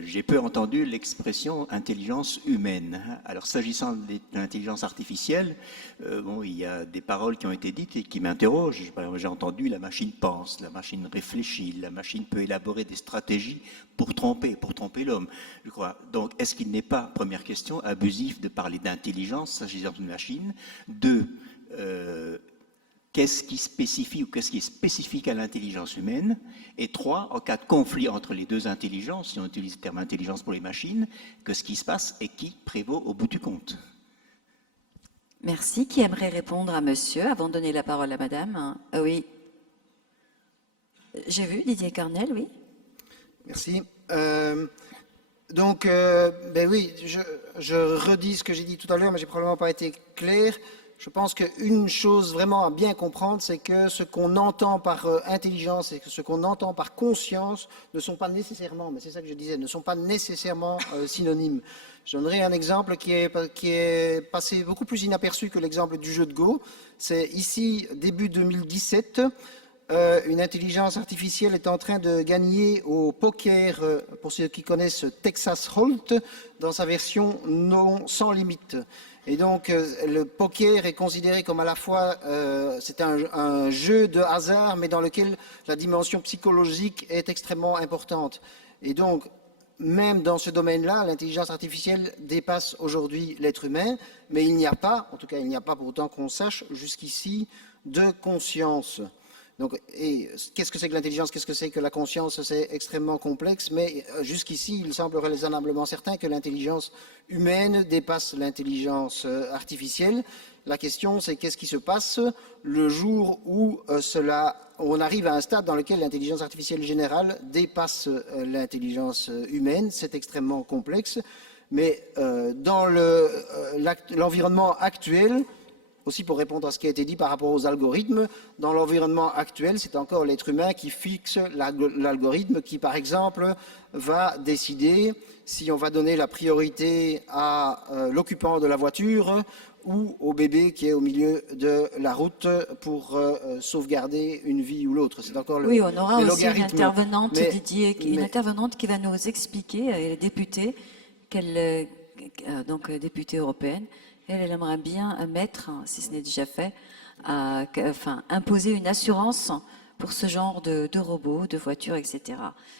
J'ai peu entendu l'expression intelligence humaine. Alors, s'agissant de l'intelligence artificielle, bon, il y a des paroles qui ont été dites et qui m'interrogent. J'ai entendu la machine pense, la machine réfléchit, la machine peut élaborer des stratégies pour tromper l'homme, je crois. Donc, est-ce qu'il n'est pas, première question, abusif de parler d'intelligence s'agissant d'une machine? 2, qu'est-ce qui spécifie ou qu'est-ce qui est spécifique à l'intelligence humaine? Et 3, en cas de conflit entre les deux intelligences, si on utilise le terme intelligence pour les machines, qu'est-ce qui se passe et qui prévaut au bout du compte? Merci. Qui aimerait répondre à monsieur avant de donner la parole à madame? Oui. J'ai vu Didier Carnel, oui. Merci. Donc, ben oui, je redis ce que j'ai dit tout à l'heure, mais j'ai probablement pas été clair. Je pense qu'une chose vraiment à bien comprendre, c'est que ce qu'on entend par intelligence et que ce qu'on entend par conscience ne sont pas nécessairement, mais c'est ça que je disais, ne sont pas nécessairement synonymes. Je donnerai un exemple qui est passé beaucoup plus inaperçu que l'exemple du jeu de Go. C'est ici, début 2017, une intelligence artificielle est en train de gagner au poker, pour ceux qui connaissent Texas Hold'em, dans sa version non sans limite. Et donc, le poker est considéré comme à la fois, c'est un jeu de hasard, mais dans lequel la dimension psychologique est extrêmement importante. Et donc, même dans ce domaine-là, l'intelligence artificielle dépasse aujourd'hui l'être humain, mais il n'y a pas, en tout cas, il n'y a pas pour autant qu'on sache jusqu'ici, de conscience. Donc, et qu'est-ce que c'est que l'intelligence, qu'est-ce que c'est que la conscience? C'est extrêmement complexe, mais jusqu'ici, il semble raisonnablement certain que l'intelligence humaine dépasse l'intelligence artificielle. La question, c'est qu'est-ce qui se passe le jour où on arrive à un stade dans lequel l'intelligence artificielle générale dépasse l'intelligence humaine. C'est extrêmement complexe, mais dans l'environnement actuel, aussi pour répondre à ce qui a été dit par rapport aux algorithmes, dans l'environnement actuel, c'est encore l'être humain qui fixe l'algorithme qui, par exemple, va décider si on va donner la priorité à l'occupant de la voiture ou au bébé qui est au milieu de la route pour sauvegarder une vie ou l'autre. C'est encore oui, on aura aussi une intervenante, Didier, une intervenante qui va nous expliquer, elle est députée, donc députée européenne, elle aimerait bien mettre, si ce n'est déjà fait, imposer une assurance pour ce genre de robots, de voitures, etc.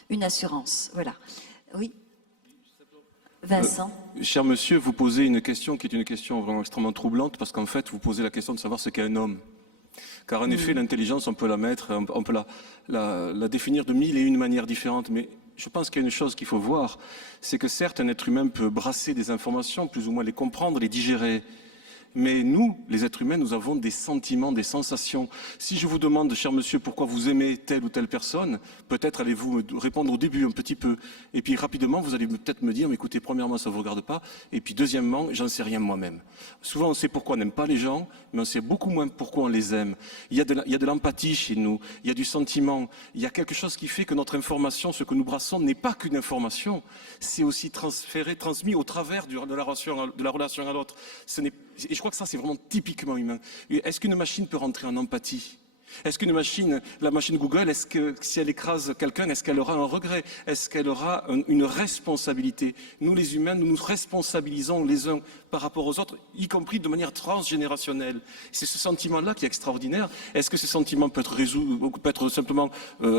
Une assurance, voilà. Oui. Vincent. Cher monsieur, vous posez une question qui est une question vraiment extrêmement troublante parce qu'en fait, vous posez la question de savoir ce qu'est un homme. Car en effet, l'intelligence, on peut la mettre, on peut la définir de mille et une manières différentes, mais je pense qu'il y a une chose qu'il faut voir, c'est que certes, un être humain peut brasser des informations, plus ou moins les comprendre, les digérer. Mais nous, les êtres humains, nous avons des sentiments, des sensations. Si je vous demande, cher monsieur, pourquoi vous aimez telle ou telle personne, peut-être allez-vous me répondre au début un petit peu. Et puis rapidement, vous allez peut-être me dire, mais écoutez, premièrement, ça ne vous regarde pas. Et puis deuxièmement, j'en sais rien moi-même. Souvent, on sait pourquoi on n'aime pas les gens, mais on sait beaucoup moins pourquoi on les aime. Il y a de l'empathie chez nous, il y a du sentiment, il y a quelque chose qui fait que notre information, ce que nous brassons, n'est pas qu'une information. C'est aussi transféré, transmis au travers de la relation à l'autre. Et je crois que ça, c'est vraiment typiquement humain. Est-ce qu'une machine peut rentrer en empathie? Est-ce qu'une machine, la machine Google, est-ce que si elle écrase quelqu'un, est-ce qu'elle aura un regret? Est-ce qu'elle aura une responsabilité? Nous, les humains, nous nous responsabilisons les uns par rapport aux autres, y compris de manière transgénérationnelle. C'est ce sentiment-là qui est extraordinaire. Est-ce que ce sentiment peut être simplement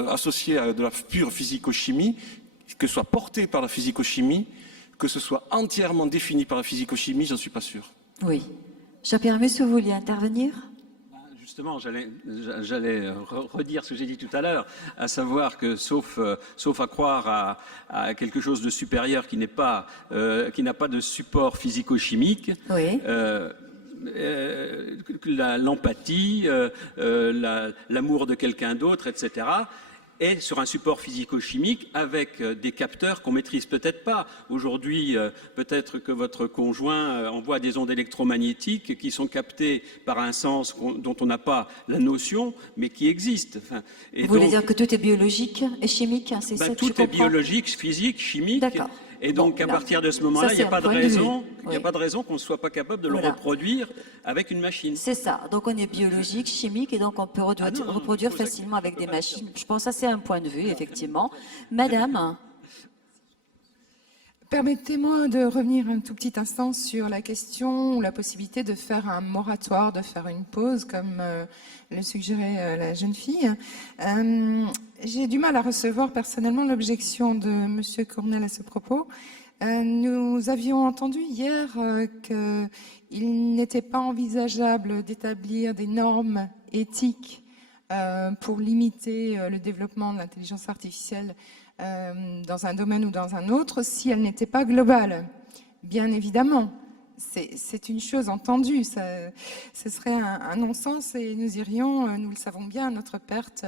associé à de la pure physico-chimie, que ce soit porté par la physico-chimie, que ce soit entièrement défini par la physico-chimie? J'en suis pas sûr. Oui. Jean-Pierre Musso, vous vouliez intervenir? Justement, j'allais redire ce que j'ai dit tout à l'heure, à savoir que sauf à croire à quelque chose de supérieur qui n'a pas de support physico-chimique, oui. L'empathie, l'amour de quelqu'un d'autre, etc., et sur un support physico-chimique avec des capteurs qu'on maîtrise peut-être pas. Aujourd'hui, peut-être que votre conjoint envoie des ondes électromagnétiques qui sont captées par un sens dont on n'a pas la notion, mais qui existent. Vous voulez dire que tout est biologique et chimique, c'est ça que tout est biologique, physique, chimique. D'accord. Et donc, à partir de ce moment-là, il n'y a pas de raison qu'on ne soit pas capable de le reproduire avec une machine. C'est ça. Donc, on est biologique, chimique, et donc on peut reproduire facilement avec des machines. Je pense que ça, c'est un point de vue, effectivement. Madame. Permettez-moi de revenir un tout petit instant sur la question ou la possibilité de faire un moratoire, de faire une pause, comme le suggérait la jeune fille. J'ai du mal à recevoir personnellement l'objection de M. Cournel à ce propos. Nous avions entendu hier qu'il n'était pas envisageable d'établir des normes éthiques pour limiter le développement de l'intelligence artificielle dans un domaine ou dans un autre si elle n'était pas globale. Bien évidemment, c'est une chose entendue, ce serait un non-sens et nous irions, nous le savons bien, à notre perte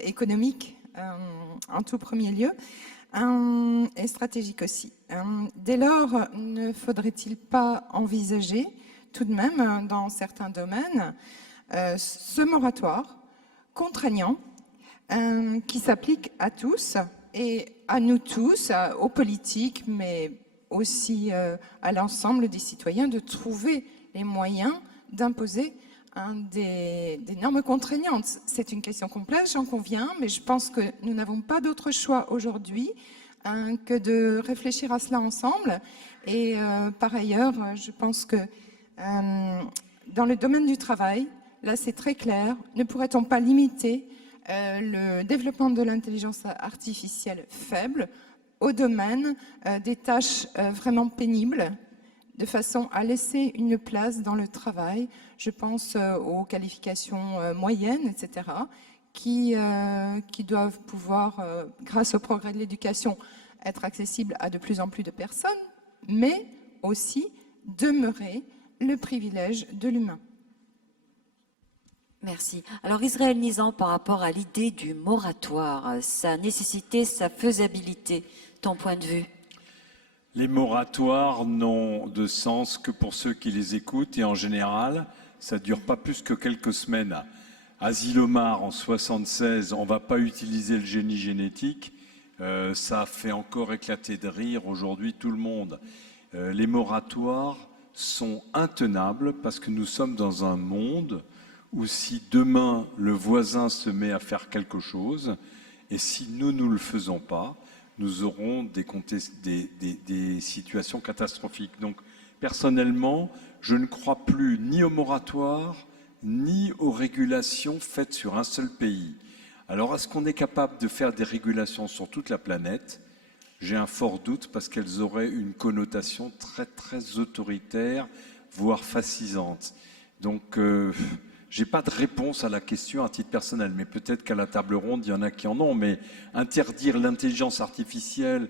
économique en tout premier lieu et stratégique aussi. Dès lors, ne faudrait-il pas envisager tout de même dans certains domaines ce moratoire contraignant qui s'applique à tous et à nous tous, aux politiques, mais aussi à l'ensemble des citoyens, de trouver les moyens d'imposer des normes contraignantes. C'est une question complexe, j'en conviens, mais je pense que nous n'avons pas d'autre choix aujourd'hui que de réfléchir à cela ensemble. Et par ailleurs, je pense que dans le domaine du travail, là c'est très clair, ne pourrait-on pas limiter le développement de l'intelligence artificielle faible au domaine des tâches vraiment pénibles, de façon à laisser une place dans le travail, je pense aux qualifications moyennes, etc., qui doivent pouvoir, grâce au progrès de l'éducation, être accessibles à de plus en plus de personnes, mais aussi demeurer le privilège de l'humain. Merci. Alors Israël Nizan, par rapport à l'idée du moratoire, sa nécessité, sa faisabilité, ton point de vue? Les moratoires n'ont de sens que pour ceux qui les écoutent et en général, ça ne dure pas plus que quelques semaines. Asilomar, en 1976, on ne va pas utiliser le génie génétique, ça fait encore éclater de rire aujourd'hui tout le monde. Les moratoires sont intenables parce que nous sommes dans un monde où si demain le voisin se met à faire quelque chose, et si nous ne le faisons pas, nous aurons des situations catastrophiques. Donc, personnellement, je ne crois plus ni au moratoire, ni aux régulations faites sur un seul pays. Alors, est-ce qu'on est capable de faire des régulations sur toute la planète? J'ai un fort doute parce qu'elles auraient une connotation très, très autoritaire, voire fascisante. Donc, je n'ai pas de réponse à la question à titre personnel, mais peut-être qu'à la table ronde, il y en a qui en ont. Mais interdire l'intelligence artificielle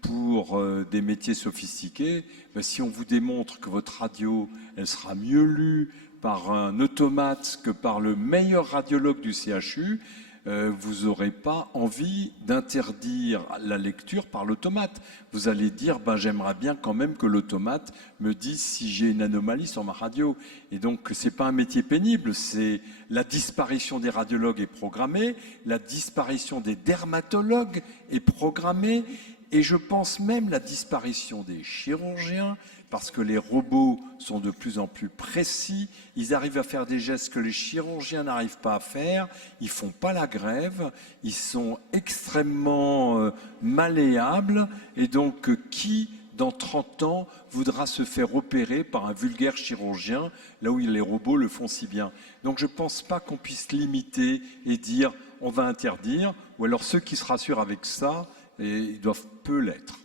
pour des métiers sophistiqués, ben, si on vous démontre que votre radio, elle sera mieux lue par un automate que par le meilleur radiologue du CHU, vous n'aurez pas envie d'interdire la lecture par l'automate. Vous allez dire, ben, j'aimerais bien quand même que l'automate me dise si j'ai une anomalie sur ma radio. Et donc, ce n'est pas un métier pénible, c'est la disparition des radiologues est programmée, la disparition des dermatologues est programmée, et je pense même la disparition des chirurgiens, parce que les robots sont de plus en plus précis, ils arrivent à faire des gestes que les chirurgiens n'arrivent pas à faire, ils font pas la grève, ils sont extrêmement malléables, et donc qui, dans 30 ans, voudra se faire opérer par un vulgaire chirurgien, là où les robots le font si bien. Donc je ne pense pas qu'on puisse limiter et dire on va interdire, ou alors ceux qui se rassurent avec ça, ils doivent peu l'être.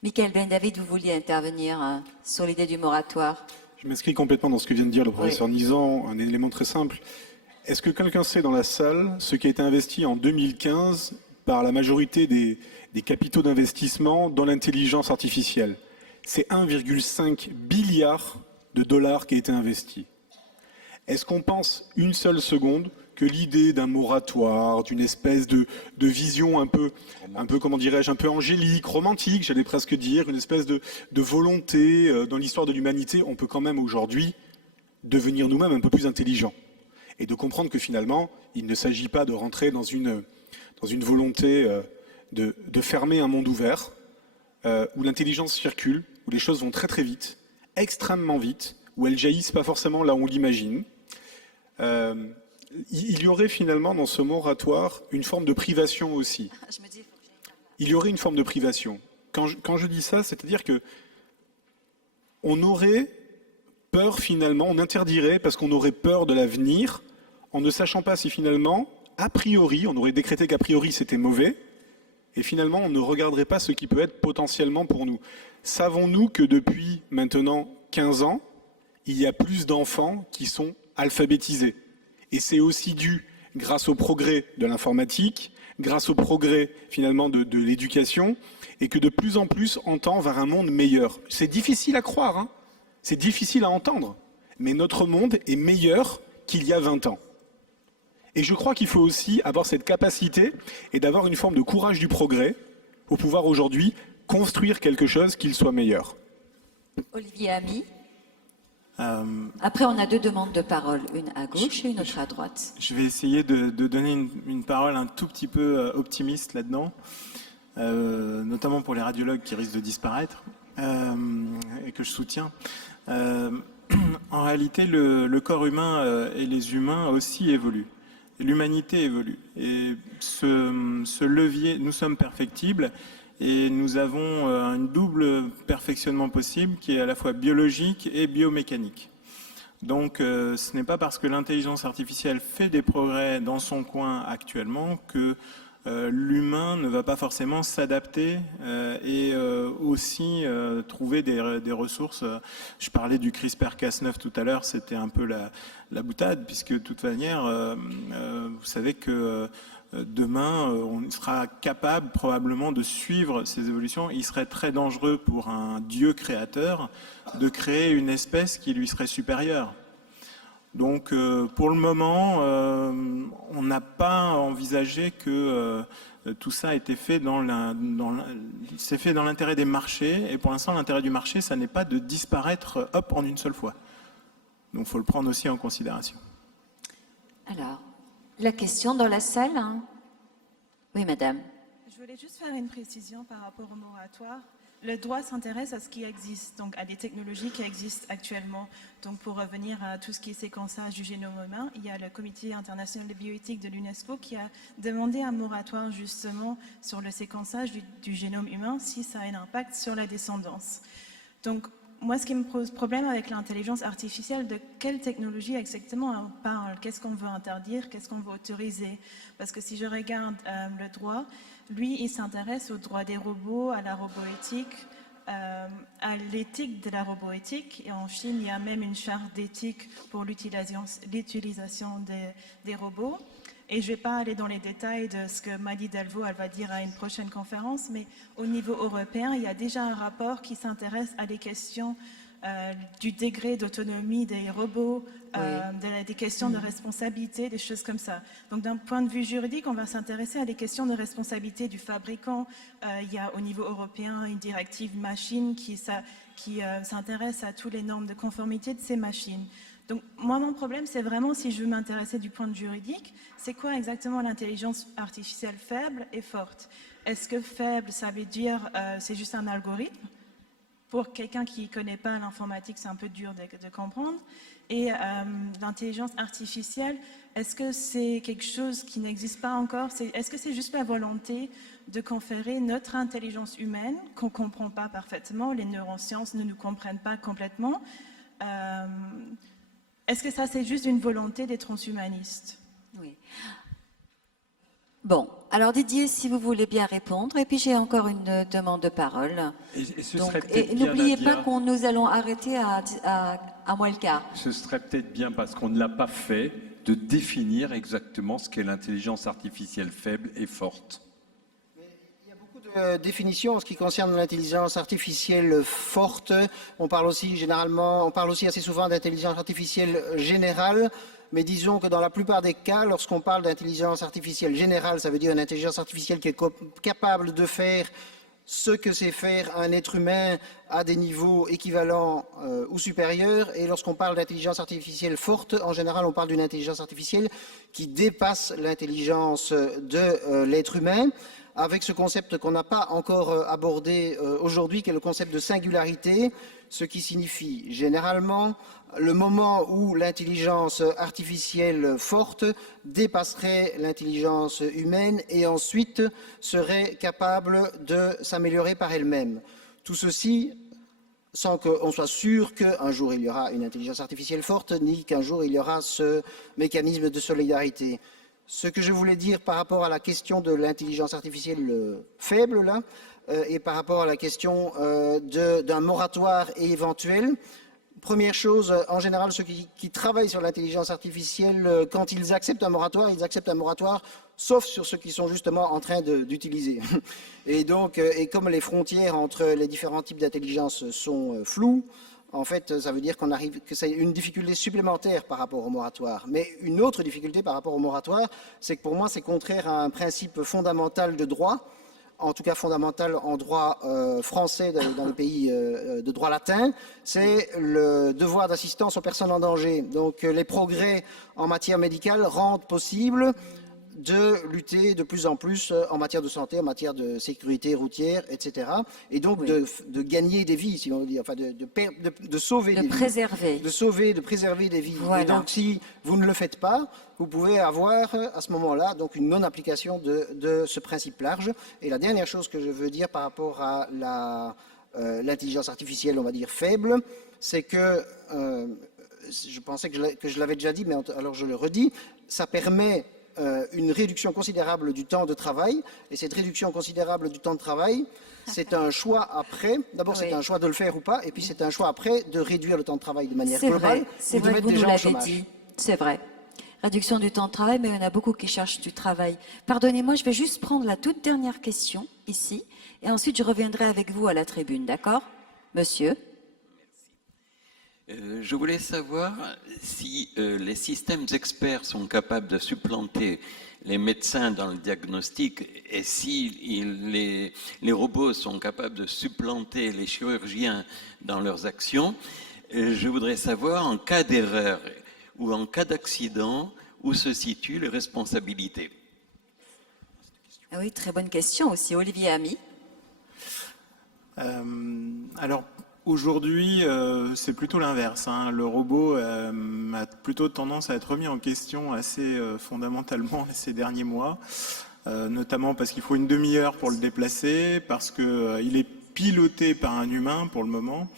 Michael Ben-David, vous vouliez intervenir sur l'idée du moratoire? Je m'inscris complètement dans ce que vient de dire le professeur Nizan, un élément très simple. Est-ce que quelqu'un sait dans la salle ce qui a été investi en 2015 par la majorité des capitaux d'investissement dans l'intelligence artificielle? C'est 1,5 milliard de dollars qui a été investi. Est-ce qu'on pense une seule seconde que l'idée d'un moratoire, d'une espèce de vision un peu, comment dirais-je, un peu angélique, romantique, j'allais presque dire, une espèce de volonté dans l'histoire de l'humanité, on peut quand même aujourd'hui devenir nous-mêmes un peu plus intelligents et de comprendre que finalement, il ne s'agit pas de rentrer dans une volonté de fermer un monde ouvert, où l'intelligence circule, où les choses vont très très vite, extrêmement vite, où elles jaillissent pas forcément là où on l'imagine. Il y aurait finalement dans ce moratoire une forme de privation aussi. Il y aurait une forme de privation. Quand je dis ça, c'est-à-dire que on aurait peur finalement, on interdirait parce qu'on aurait peur de l'avenir, en ne sachant pas si finalement, a priori, on aurait décrété qu'a priori c'était mauvais, et finalement on ne regarderait pas ce qui peut être potentiellement pour nous. Savons-nous que depuis maintenant 15 ans, il y a plus d'enfants qui sont alphabétisés? Et c'est aussi dû grâce au progrès de l'informatique, grâce au progrès finalement de l'éducation, et que de plus en plus on tend vers un monde meilleur. C'est difficile à croire, hein, c'est difficile à entendre, mais notre monde est meilleur qu'il y a 20 ans. Et je crois qu'il faut aussi avoir cette capacité et d'avoir une forme de courage du progrès pour pouvoir aujourd'hui construire quelque chose qui soit meilleur. Olivier Ami. Après, on a deux demandes de parole, une à gauche et une autre à droite. Je vais essayer de donner une parole un tout petit peu optimiste là-dedans, notamment pour les radiologues qui risquent de disparaître et que je soutiens. En réalité, le corps humain et les humains aussi évoluent. L'humanité évolue. Et ce levier, nous sommes perfectibles. Et nous avons un double perfectionnement possible qui est à la fois biologique et biomécanique. Donc ce n'est pas parce que l'intelligence artificielle fait des progrès dans son coin actuellement que l'humain ne va pas forcément s'adapter et aussi trouver des ressources. Je parlais du CRISPR-Cas9 tout à l'heure, c'était un peu la boutade, puisque de toute manière, vous savez que demain, on sera capable probablement de suivre ces évolutions. Il serait très dangereux pour un Dieu créateur de créer une espèce qui lui serait supérieure. Donc, pour le moment, on n'a pas envisagé que tout ça a été fait c'est fait dans l'intérêt des marchés. Et pour l'instant, l'intérêt du marché, ça n'est pas de disparaître, hop, en une seule fois. Donc, il faut le prendre aussi en considération. Alors, la question dans la salle, hein? Oui, madame. Je voulais juste faire une précision par rapport au moratoire. le droit s'intéresse à ce qui existe, donc à des technologies qui existent actuellement. Donc pour revenir à tout ce qui est séquençage du génome humain, il y a le Comité international de bioéthique de l'UNESCO qui a demandé un moratoire justement sur le séquençage du génome humain si ça a un impact sur la descendance. Donc moi, ce qui me pose problème avec l'intelligence artificielle, de quelle technologie exactement on parle? Qu'est-ce qu'on veut interdire? Qu'est-ce qu'on veut autoriser? Parce que si je regarde le droit, lui, il s'intéresse au droit des robots, à la roboéthique, à l'éthique de la roboéthique. Et en Chine, il y a même une charte d'éthique pour l'utilisation des robots. Et je ne vais pas aller dans les détails de ce que Madi Delvaux elle va dire à une prochaine conférence, mais au niveau européen, il y a déjà un rapport qui s'intéresse à des questions du degré d'autonomie des robots, des questions de responsabilité, des choses comme ça. Donc d'un point de vue juridique, on va s'intéresser à des questions de responsabilité du fabricant. Il y a au niveau européen une directive machine qui s'intéresse à toutes les normes de conformité de ces machines. Donc moi, mon problème, c'est vraiment, si je veux m'intéresser du point de vue juridique, c'est quoi exactement l'intelligence artificielle faible et forte? Est-ce que faible, ça veut dire c'est juste un algorithme? Pour quelqu'un qui ne connaît pas l'informatique, c'est un peu dur de comprendre. Et l'intelligence artificielle, est-ce que c'est quelque chose qui n'existe pas encore? Est-ce que c'est juste la volonté de conférer notre intelligence humaine, qu'on ne comprend pas parfaitement, les neurosciences ne nous comprennent pas complètement? Est-ce que ça, c'est juste une volonté des transhumanistes? Oui. Bon, alors Didier, si vous voulez bien répondre, et puis j'ai encore une demande de parole. Et n'oubliez pas qu'on nous allons arrêter à moins le quart. Ce serait peut-être bien, parce qu'on ne l'a pas fait, de définir exactement ce qu'est l'intelligence artificielle faible et forte. Définition en ce qui concerne l'intelligence artificielle forte. On parle aussi assez souvent d'intelligence artificielle générale, mais disons que dans la plupart des cas, lorsqu'on parle d'intelligence artificielle générale, ça veut dire une intelligence artificielle qui est capable de faire ce que sait faire un être humain à des niveaux équivalents ou supérieurs. Et lorsqu'on parle d'intelligence artificielle forte, en général, on parle d'une intelligence artificielle qui dépasse l'intelligence de l'être humain, avec ce concept qu'on n'a pas encore abordé aujourd'hui, qui est le concept de singularité, ce qui signifie généralement le moment où l'intelligence artificielle forte dépasserait l'intelligence humaine et ensuite serait capable de s'améliorer par elle-même. Tout ceci sans qu'on soit sûr qu'un jour il y aura une intelligence artificielle forte, ni qu'un jour il y aura ce mécanisme de solidarité. Ce que je voulais dire par rapport à la question de l'intelligence artificielle faible, là, et par rapport à la question d'un moratoire éventuel, première chose, en général, ceux qui travaillent sur l'intelligence artificielle, quand ils acceptent un moratoire, sauf sur ceux qui sont justement en train d'utiliser. Et donc, et comme les frontières entre les différents types d'intelligence sont floues, en fait, ça veut dire que c'est une difficulté supplémentaire par rapport au moratoire. Mais une autre difficulté par rapport au moratoire, c'est que pour moi, c'est contraire à un principe fondamental de droit, en tout cas fondamental en droit français dans les pays de droit latin, c'est le devoir d'assistance aux personnes en danger. Donc les progrès en matière médicale rendent possible de lutter de plus en plus en matière de santé, en matière de sécurité routière, etc. Et donc de gagner des vies, si on veut dire, enfin de sauver des vies. De préserver des vies. Voilà. Et donc si vous ne le faites pas, vous pouvez avoir à ce moment-là donc une non-application de ce principe large. Et la dernière chose que je veux dire par rapport à l'intelligence artificielle, on va dire faible, c'est que je pensais que je l'avais déjà dit, mais alors je le redis, ça permet une réduction considérable du temps de travail, et cette réduction considérable du temps de travail, c'est un choix après. D'abord, c'est un choix de le faire ou pas, et puis c'est un choix après de réduire le temps de travail de manière globale. C'est vrai que vous nous l'avez dit. C'est vrai. Réduction du temps de travail, mais il y en a beaucoup qui cherchent du travail. Pardonnez-moi, je vais juste prendre la toute dernière question ici, et ensuite je reviendrai avec vous à la tribune, d'accord, monsieur? Je voulais savoir si les systèmes experts sont capables de supplanter les médecins dans le diagnostic et si les robots sont capables de supplanter les chirurgiens dans leurs actions. Je voudrais savoir, en cas d'erreur ou en cas d'accident, où se situent les responsabilités. Ah oui, très bonne question aussi. Olivier Ami. Alors, aujourd'hui, c'est plutôt l'inverse, hein. Le robot a plutôt tendance à être remis en question assez fondamentalement ces derniers mois, notamment parce qu'il faut une demi-heure pour le déplacer, parce qu'il est piloté par un humain pour le moment,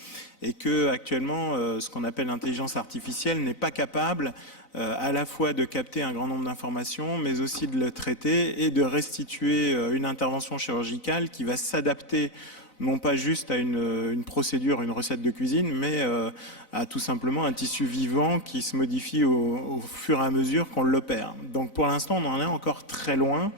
et que actuellement, ce qu'on appelle l'intelligence artificielle n'est pas capable à la fois de capter un grand nombre d'informations, mais aussi de le traiter et de restituer une intervention chirurgicale qui va s'adapter non pas juste à une procédure, une recette de cuisine, mais à tout simplement un tissu vivant qui se modifie au fur et à mesure qu'on l'opère. Donc pour l'instant, on en est encore très loin.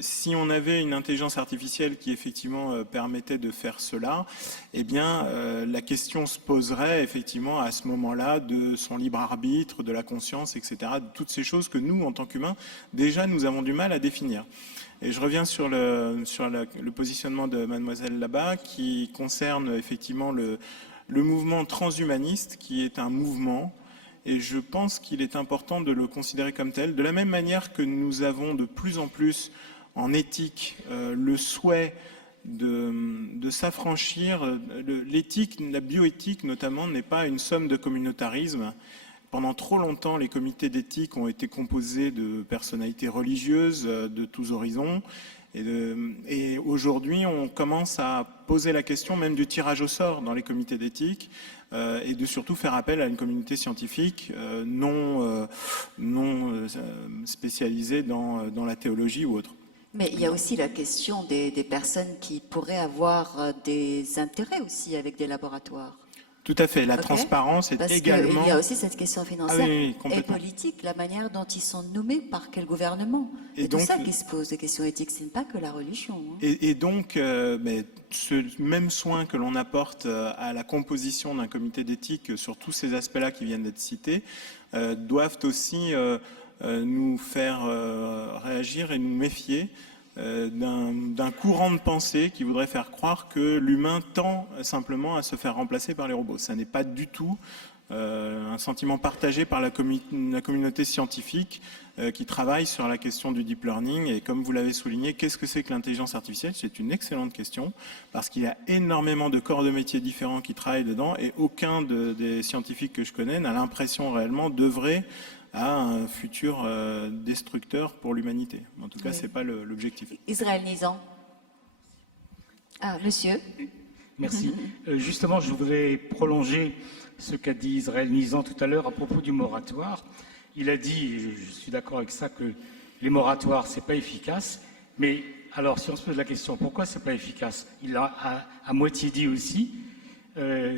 Si on avait une intelligence artificielle qui effectivement permettait de faire cela, eh bien la question se poserait effectivement à ce moment-là de son libre arbitre, de la conscience, etc., de toutes ces choses que nous, en tant qu'humains, déjà nous avons du mal à définir. Et je reviens sur le positionnement de mademoiselle là-bas, qui concerne effectivement le mouvement transhumaniste, qui est un mouvement, et je pense qu'il est important de le considérer comme tel. De la même manière que nous avons de plus en plus en éthique le souhait de s'affranchir, l'éthique, la bioéthique notamment, n'est pas une somme de communautarisme. Pendant trop longtemps, les comités d'éthique ont été composés de personnalités religieuses de tous horizons. Et aujourd'hui, on commence à poser la question même du tirage au sort dans les comités d'éthique et de surtout faire appel à une communauté scientifique non spécialisée dans la théologie ou autre. Mais il y a aussi la question des personnes qui pourraient avoir des intérêts aussi avec des laboratoires. Tout à fait, la transparence est également... Il y a aussi cette question financière oui, et politique, la manière dont ils sont nommés, par quel gouvernement. Et donc, tout ça qui se pose, des questions éthiques, ce n'est pas que la religion. Hein. Et donc, ce même soin que l'on apporte à la composition d'un comité d'éthique sur tous ces aspects-là qui viennent d'être cités, doivent aussi nous faire réagir et nous méfier d'un courant de pensée qui voudrait faire croire que l'humain tend simplement à se faire remplacer par les robots. Ça n'est pas du tout un sentiment partagé par la communauté scientifique qui travaille sur la question du deep learning. Et comme vous l'avez souligné, qu'est-ce que c'est que l'intelligence artificielle? C'est une excellente question, parce qu'il y a énormément de corps de métiers différents qui travaillent dedans, et aucun des scientifiques que je connais n'a l'impression réellement d'œuvrer à un futur destructeur pour l'humanité. En tout cas, ce n'est pas l'objectif. Israël Nizan. Ah, monsieur. Merci. Justement, je voudrais prolonger ce qu'a dit Israël Nizan tout à l'heure à propos du moratoire. Il a dit, et je suis d'accord avec ça, que les moratoires, ce n'est pas efficace. Mais alors, si on se pose la question, pourquoi ce n'est pas efficace? Il a à moitié dit aussi,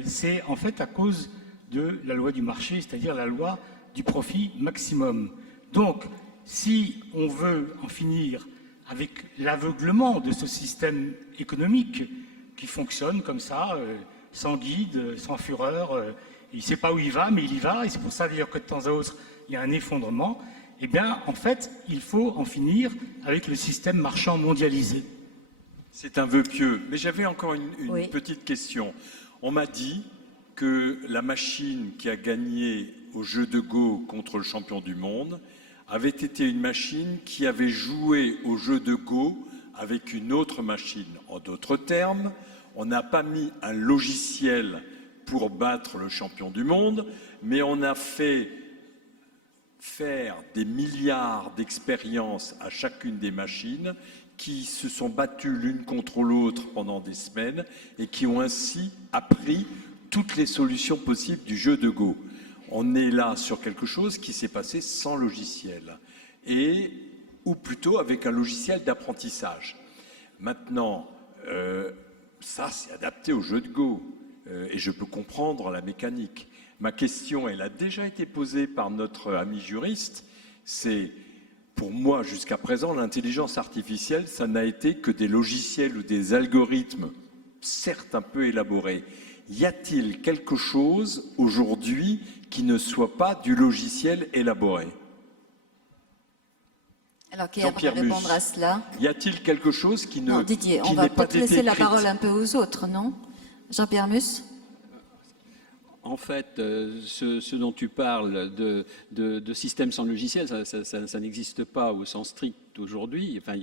c'est en fait à cause de la loi du marché, c'est-à-dire la loi du profit maximum. Donc, si on veut en finir avec l'aveuglement de ce système économique qui fonctionne comme ça, sans guide, sans fureur, il ne sait pas où il va, mais il y va, et c'est pour ça d'ailleurs que de temps à autre, il y a un effondrement, eh bien, en fait, il faut en finir avec le système marchand mondialisé. C'est un vœu pieux, mais j'avais encore une petite question. On m'a dit que la machine qui a gagné au jeu de Go contre le champion du monde avait été une machine qui avait joué au jeu de Go avec une autre machine. En d'autres termes, on n'a pas mis un logiciel pour battre le champion du monde, mais on a fait faire des milliards d'expériences à chacune des machines qui se sont battues l'une contre l'autre pendant des semaines et qui ont ainsi appris toutes les solutions possibles du jeu de Go. On est là sur quelque chose qui s'est passé sans logiciel, ou plutôt avec un logiciel d'apprentissage. Maintenant, ça c'est adapté au jeu de Go, et je peux comprendre la mécanique. Ma question, elle a déjà été posée par notre ami juriste, c'est, pour moi jusqu'à présent, l'intelligence artificielle, ça n'a été que des logiciels ou des algorithmes, certes un peu élaborés. Y a-t-il quelque chose aujourd'hui qui ne soit pas du logiciel élaboré? Alors, qui aimerait répondre à cela? Y a-t-il quelque chose qui ne Non, Didier, on va peut-être laisser la parole un peu aux autres, non? Jean-Pierre Mus? En fait, ce dont tu parles de système sans logiciel, ça n'existe pas au sens strict aujourd'hui. Enfin,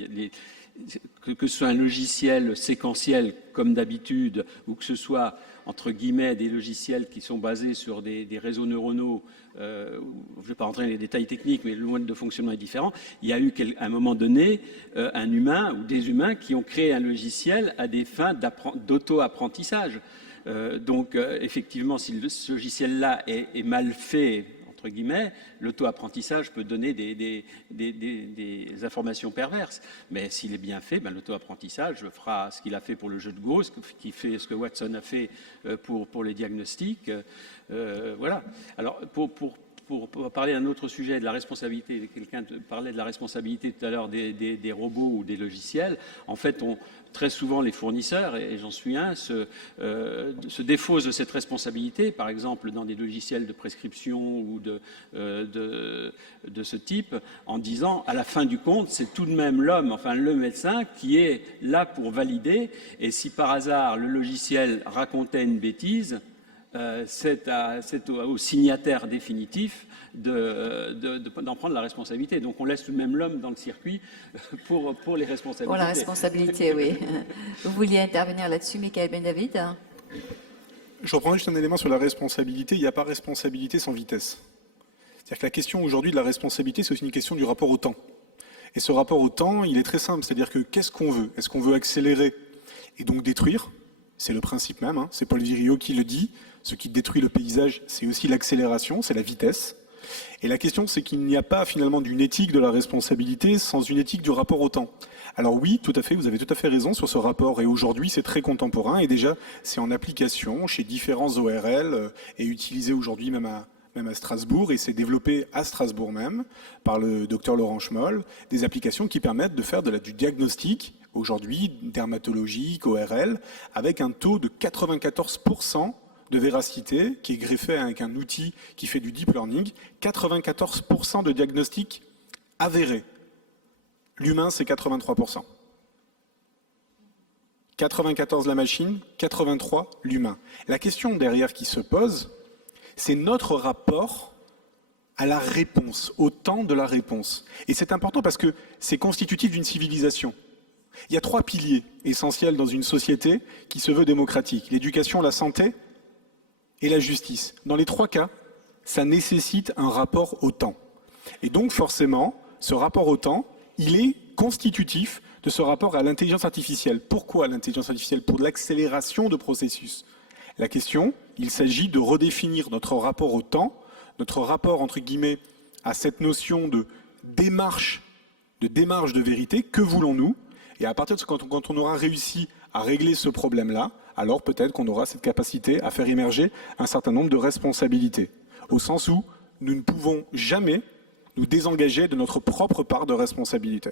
que ce soit un logiciel séquentiel comme d'habitude, ou que ce soit, entre guillemets, des logiciels qui sont basés sur des réseaux neuronaux, je ne vais pas rentrer dans les détails techniques, mais le mode de fonctionnement est différent. Il y a eu à un moment donné un humain ou des humains qui ont créé un logiciel à des fins d'auto-apprentissage. Donc effectivement, si ce logiciel-là est mal fait, entre guillemets, l'auto-apprentissage peut donner des informations perverses. Mais s'il est bien fait, ben, l'auto-apprentissage fera ce qu'il a fait pour le jeu de Go, ce que Watson a fait pour les diagnostics. Voilà. Alors, pour parler d'un autre sujet, de la responsabilité, quelqu'un parlait de la responsabilité tout à l'heure des robots ou des logiciels. En fait, très souvent, les fournisseurs, et j'en suis un, se défaussent de cette responsabilité, par exemple dans des logiciels de prescription ou de ce type, en disant, à la fin du compte, c'est tout de même l'homme, enfin le médecin, qui est là pour valider, et si par hasard le logiciel racontait une bêtise, c'est au signataire définitif d'en prendre la responsabilité. Donc on laisse tout de même l'homme dans le circuit pour les responsabilités. Pour la responsabilité, oui. Vous vouliez intervenir là-dessus, Michael Ben-David? Je reprends juste un élément sur la responsabilité. Il n'y a pas responsabilité sans vitesse. C'est-à-dire que la question aujourd'hui de la responsabilité, c'est aussi une question du rapport au temps. Et ce rapport au temps, il est très simple. C'est-à-dire que qu'est-ce qu'on veut? Est-ce qu'on veut accélérer et donc détruire? C'est le principe même, hein. C'est Paul Virilio qui le dit. Ce qui détruit le paysage, c'est aussi l'accélération, c'est la vitesse. Et la question, c'est qu'il n'y a pas finalement d'une éthique de la responsabilité sans une éthique du rapport au temps. Alors oui, tout à fait, vous avez tout à fait raison sur ce rapport. Et aujourd'hui, c'est très contemporain. Et déjà, c'est en application chez différents ORL et utilisé aujourd'hui même à Strasbourg. Et c'est développé à Strasbourg même par le docteur Laurent Schmoll, des applications qui permettent de faire du diagnostic, aujourd'hui dermatologique, ORL, avec un taux de 94% de véracité qui est greffé avec un outil qui fait du deep learning, 94% de diagnostic avéré. L'humain, c'est 83%. 94 la machine, 83 l'humain. La question derrière qui se pose, c'est notre rapport à la réponse, au temps de la réponse. Et c'est important parce que c'est constitutif d'une civilisation. Il y a 3 piliers essentiels dans une société qui se veut démocratique. L'éducation, la santé et la justice. Dans les 3 cas, ça nécessite un rapport au temps. Et donc forcément, ce rapport au temps, il est constitutif de ce rapport à l'intelligence artificielle. Pourquoi l'intelligence artificielle? Pour l'accélération de processus. La question, il s'agit de redéfinir notre rapport au temps, notre rapport, entre guillemets, à cette notion de démarche de vérité. Que voulons-nous? Et à partir de quand on aura réussi à régler ce problème-là, alors peut-être qu'on aura cette capacité à faire émerger un certain nombre de responsabilités. Au sens où nous ne pouvons jamais nous désengager de notre propre part de responsabilité.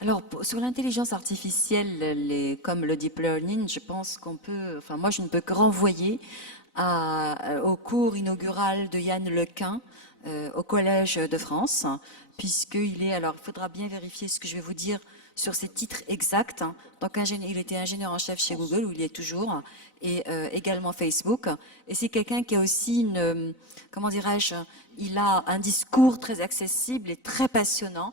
Alors, sur l'intelligence artificielle, comme le deep learning, je pense qu'on peut, enfin moi je ne peux que renvoyer au cours inaugural de Yann Lequin au Collège de France, puisqu'il est, alors il faudra bien vérifier ce que je vais vous dire sur ses titres exacts. Donc il était ingénieur en chef chez Google, où il est toujours, et également Facebook. Et c'est quelqu'un qui a aussi comment dirais-je, il a un discours très accessible et très passionnant.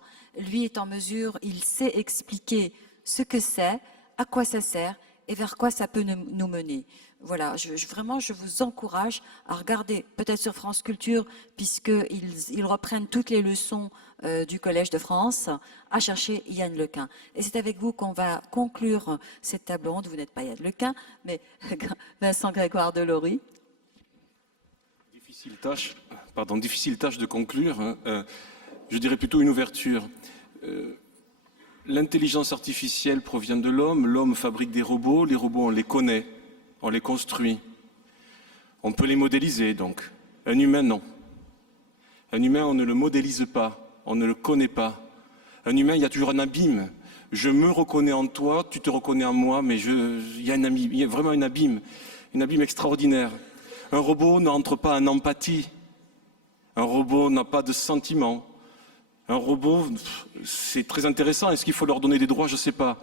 Lui est en mesure, il sait expliquer ce que c'est, à quoi ça sert et vers quoi ça peut nous mener. Voilà, vraiment, je vous encourage à regarder, peut-être sur France Culture, puisqu'ils reprennent toutes les leçons du Collège de France, à chercher Yann Lequin. Et c'est avec vous qu'on va conclure cette table ronde. Vous n'êtes pas Yann Lequin, mais Vincent Grégoire Delory. Difficile tâche de conclure. Hein. Je dirais plutôt une ouverture. L'intelligence artificielle provient de l'homme. L'homme fabrique des robots. Les robots, on les connaît. On les construit. On peut les modéliser, donc. Un humain, non. Un humain, on ne le modélise pas. On ne le connaît pas. Un humain, il y a toujours un abîme. Je me reconnais en toi, tu te reconnais en moi, mais il y a vraiment un abîme extraordinaire. Un robot n'entre pas en empathie. Un robot n'a pas de sentiments. Un robot, c'est très intéressant. Est-ce qu'il faut leur donner des droits? Je ne sais pas.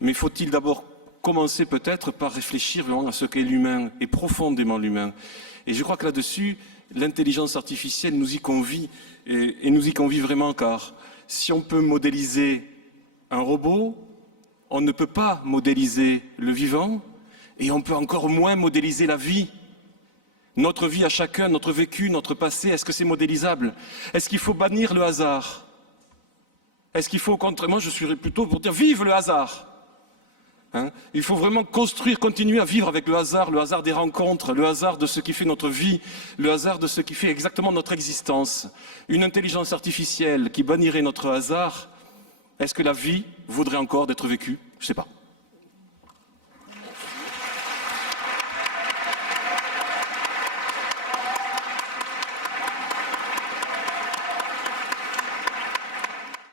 Mais faut-il d'abord commencer peut-être par réfléchir vraiment à ce qu'est l'humain, et profondément l'humain. Et je crois que là-dessus, l'intelligence artificielle nous y convie, et nous y convie vraiment, car si on peut modéliser un robot, on ne peut pas modéliser le vivant et on peut encore moins modéliser la vie. Notre vie à chacun, notre vécu, notre passé, est-ce que c'est modélisable? Est-ce qu'il faut bannir le hasard? Est-ce qu'il faut, moi je suis plutôt pour dire vive le hasard. Hein? Il faut vraiment construire, continuer à vivre avec le hasard des rencontres, le hasard de ce qui fait notre vie, le hasard de ce qui fait exactement notre existence. Une intelligence artificielle qui bannirait notre hasard, est-ce que la vie vaudrait encore d'être vécue? Je ne sais pas.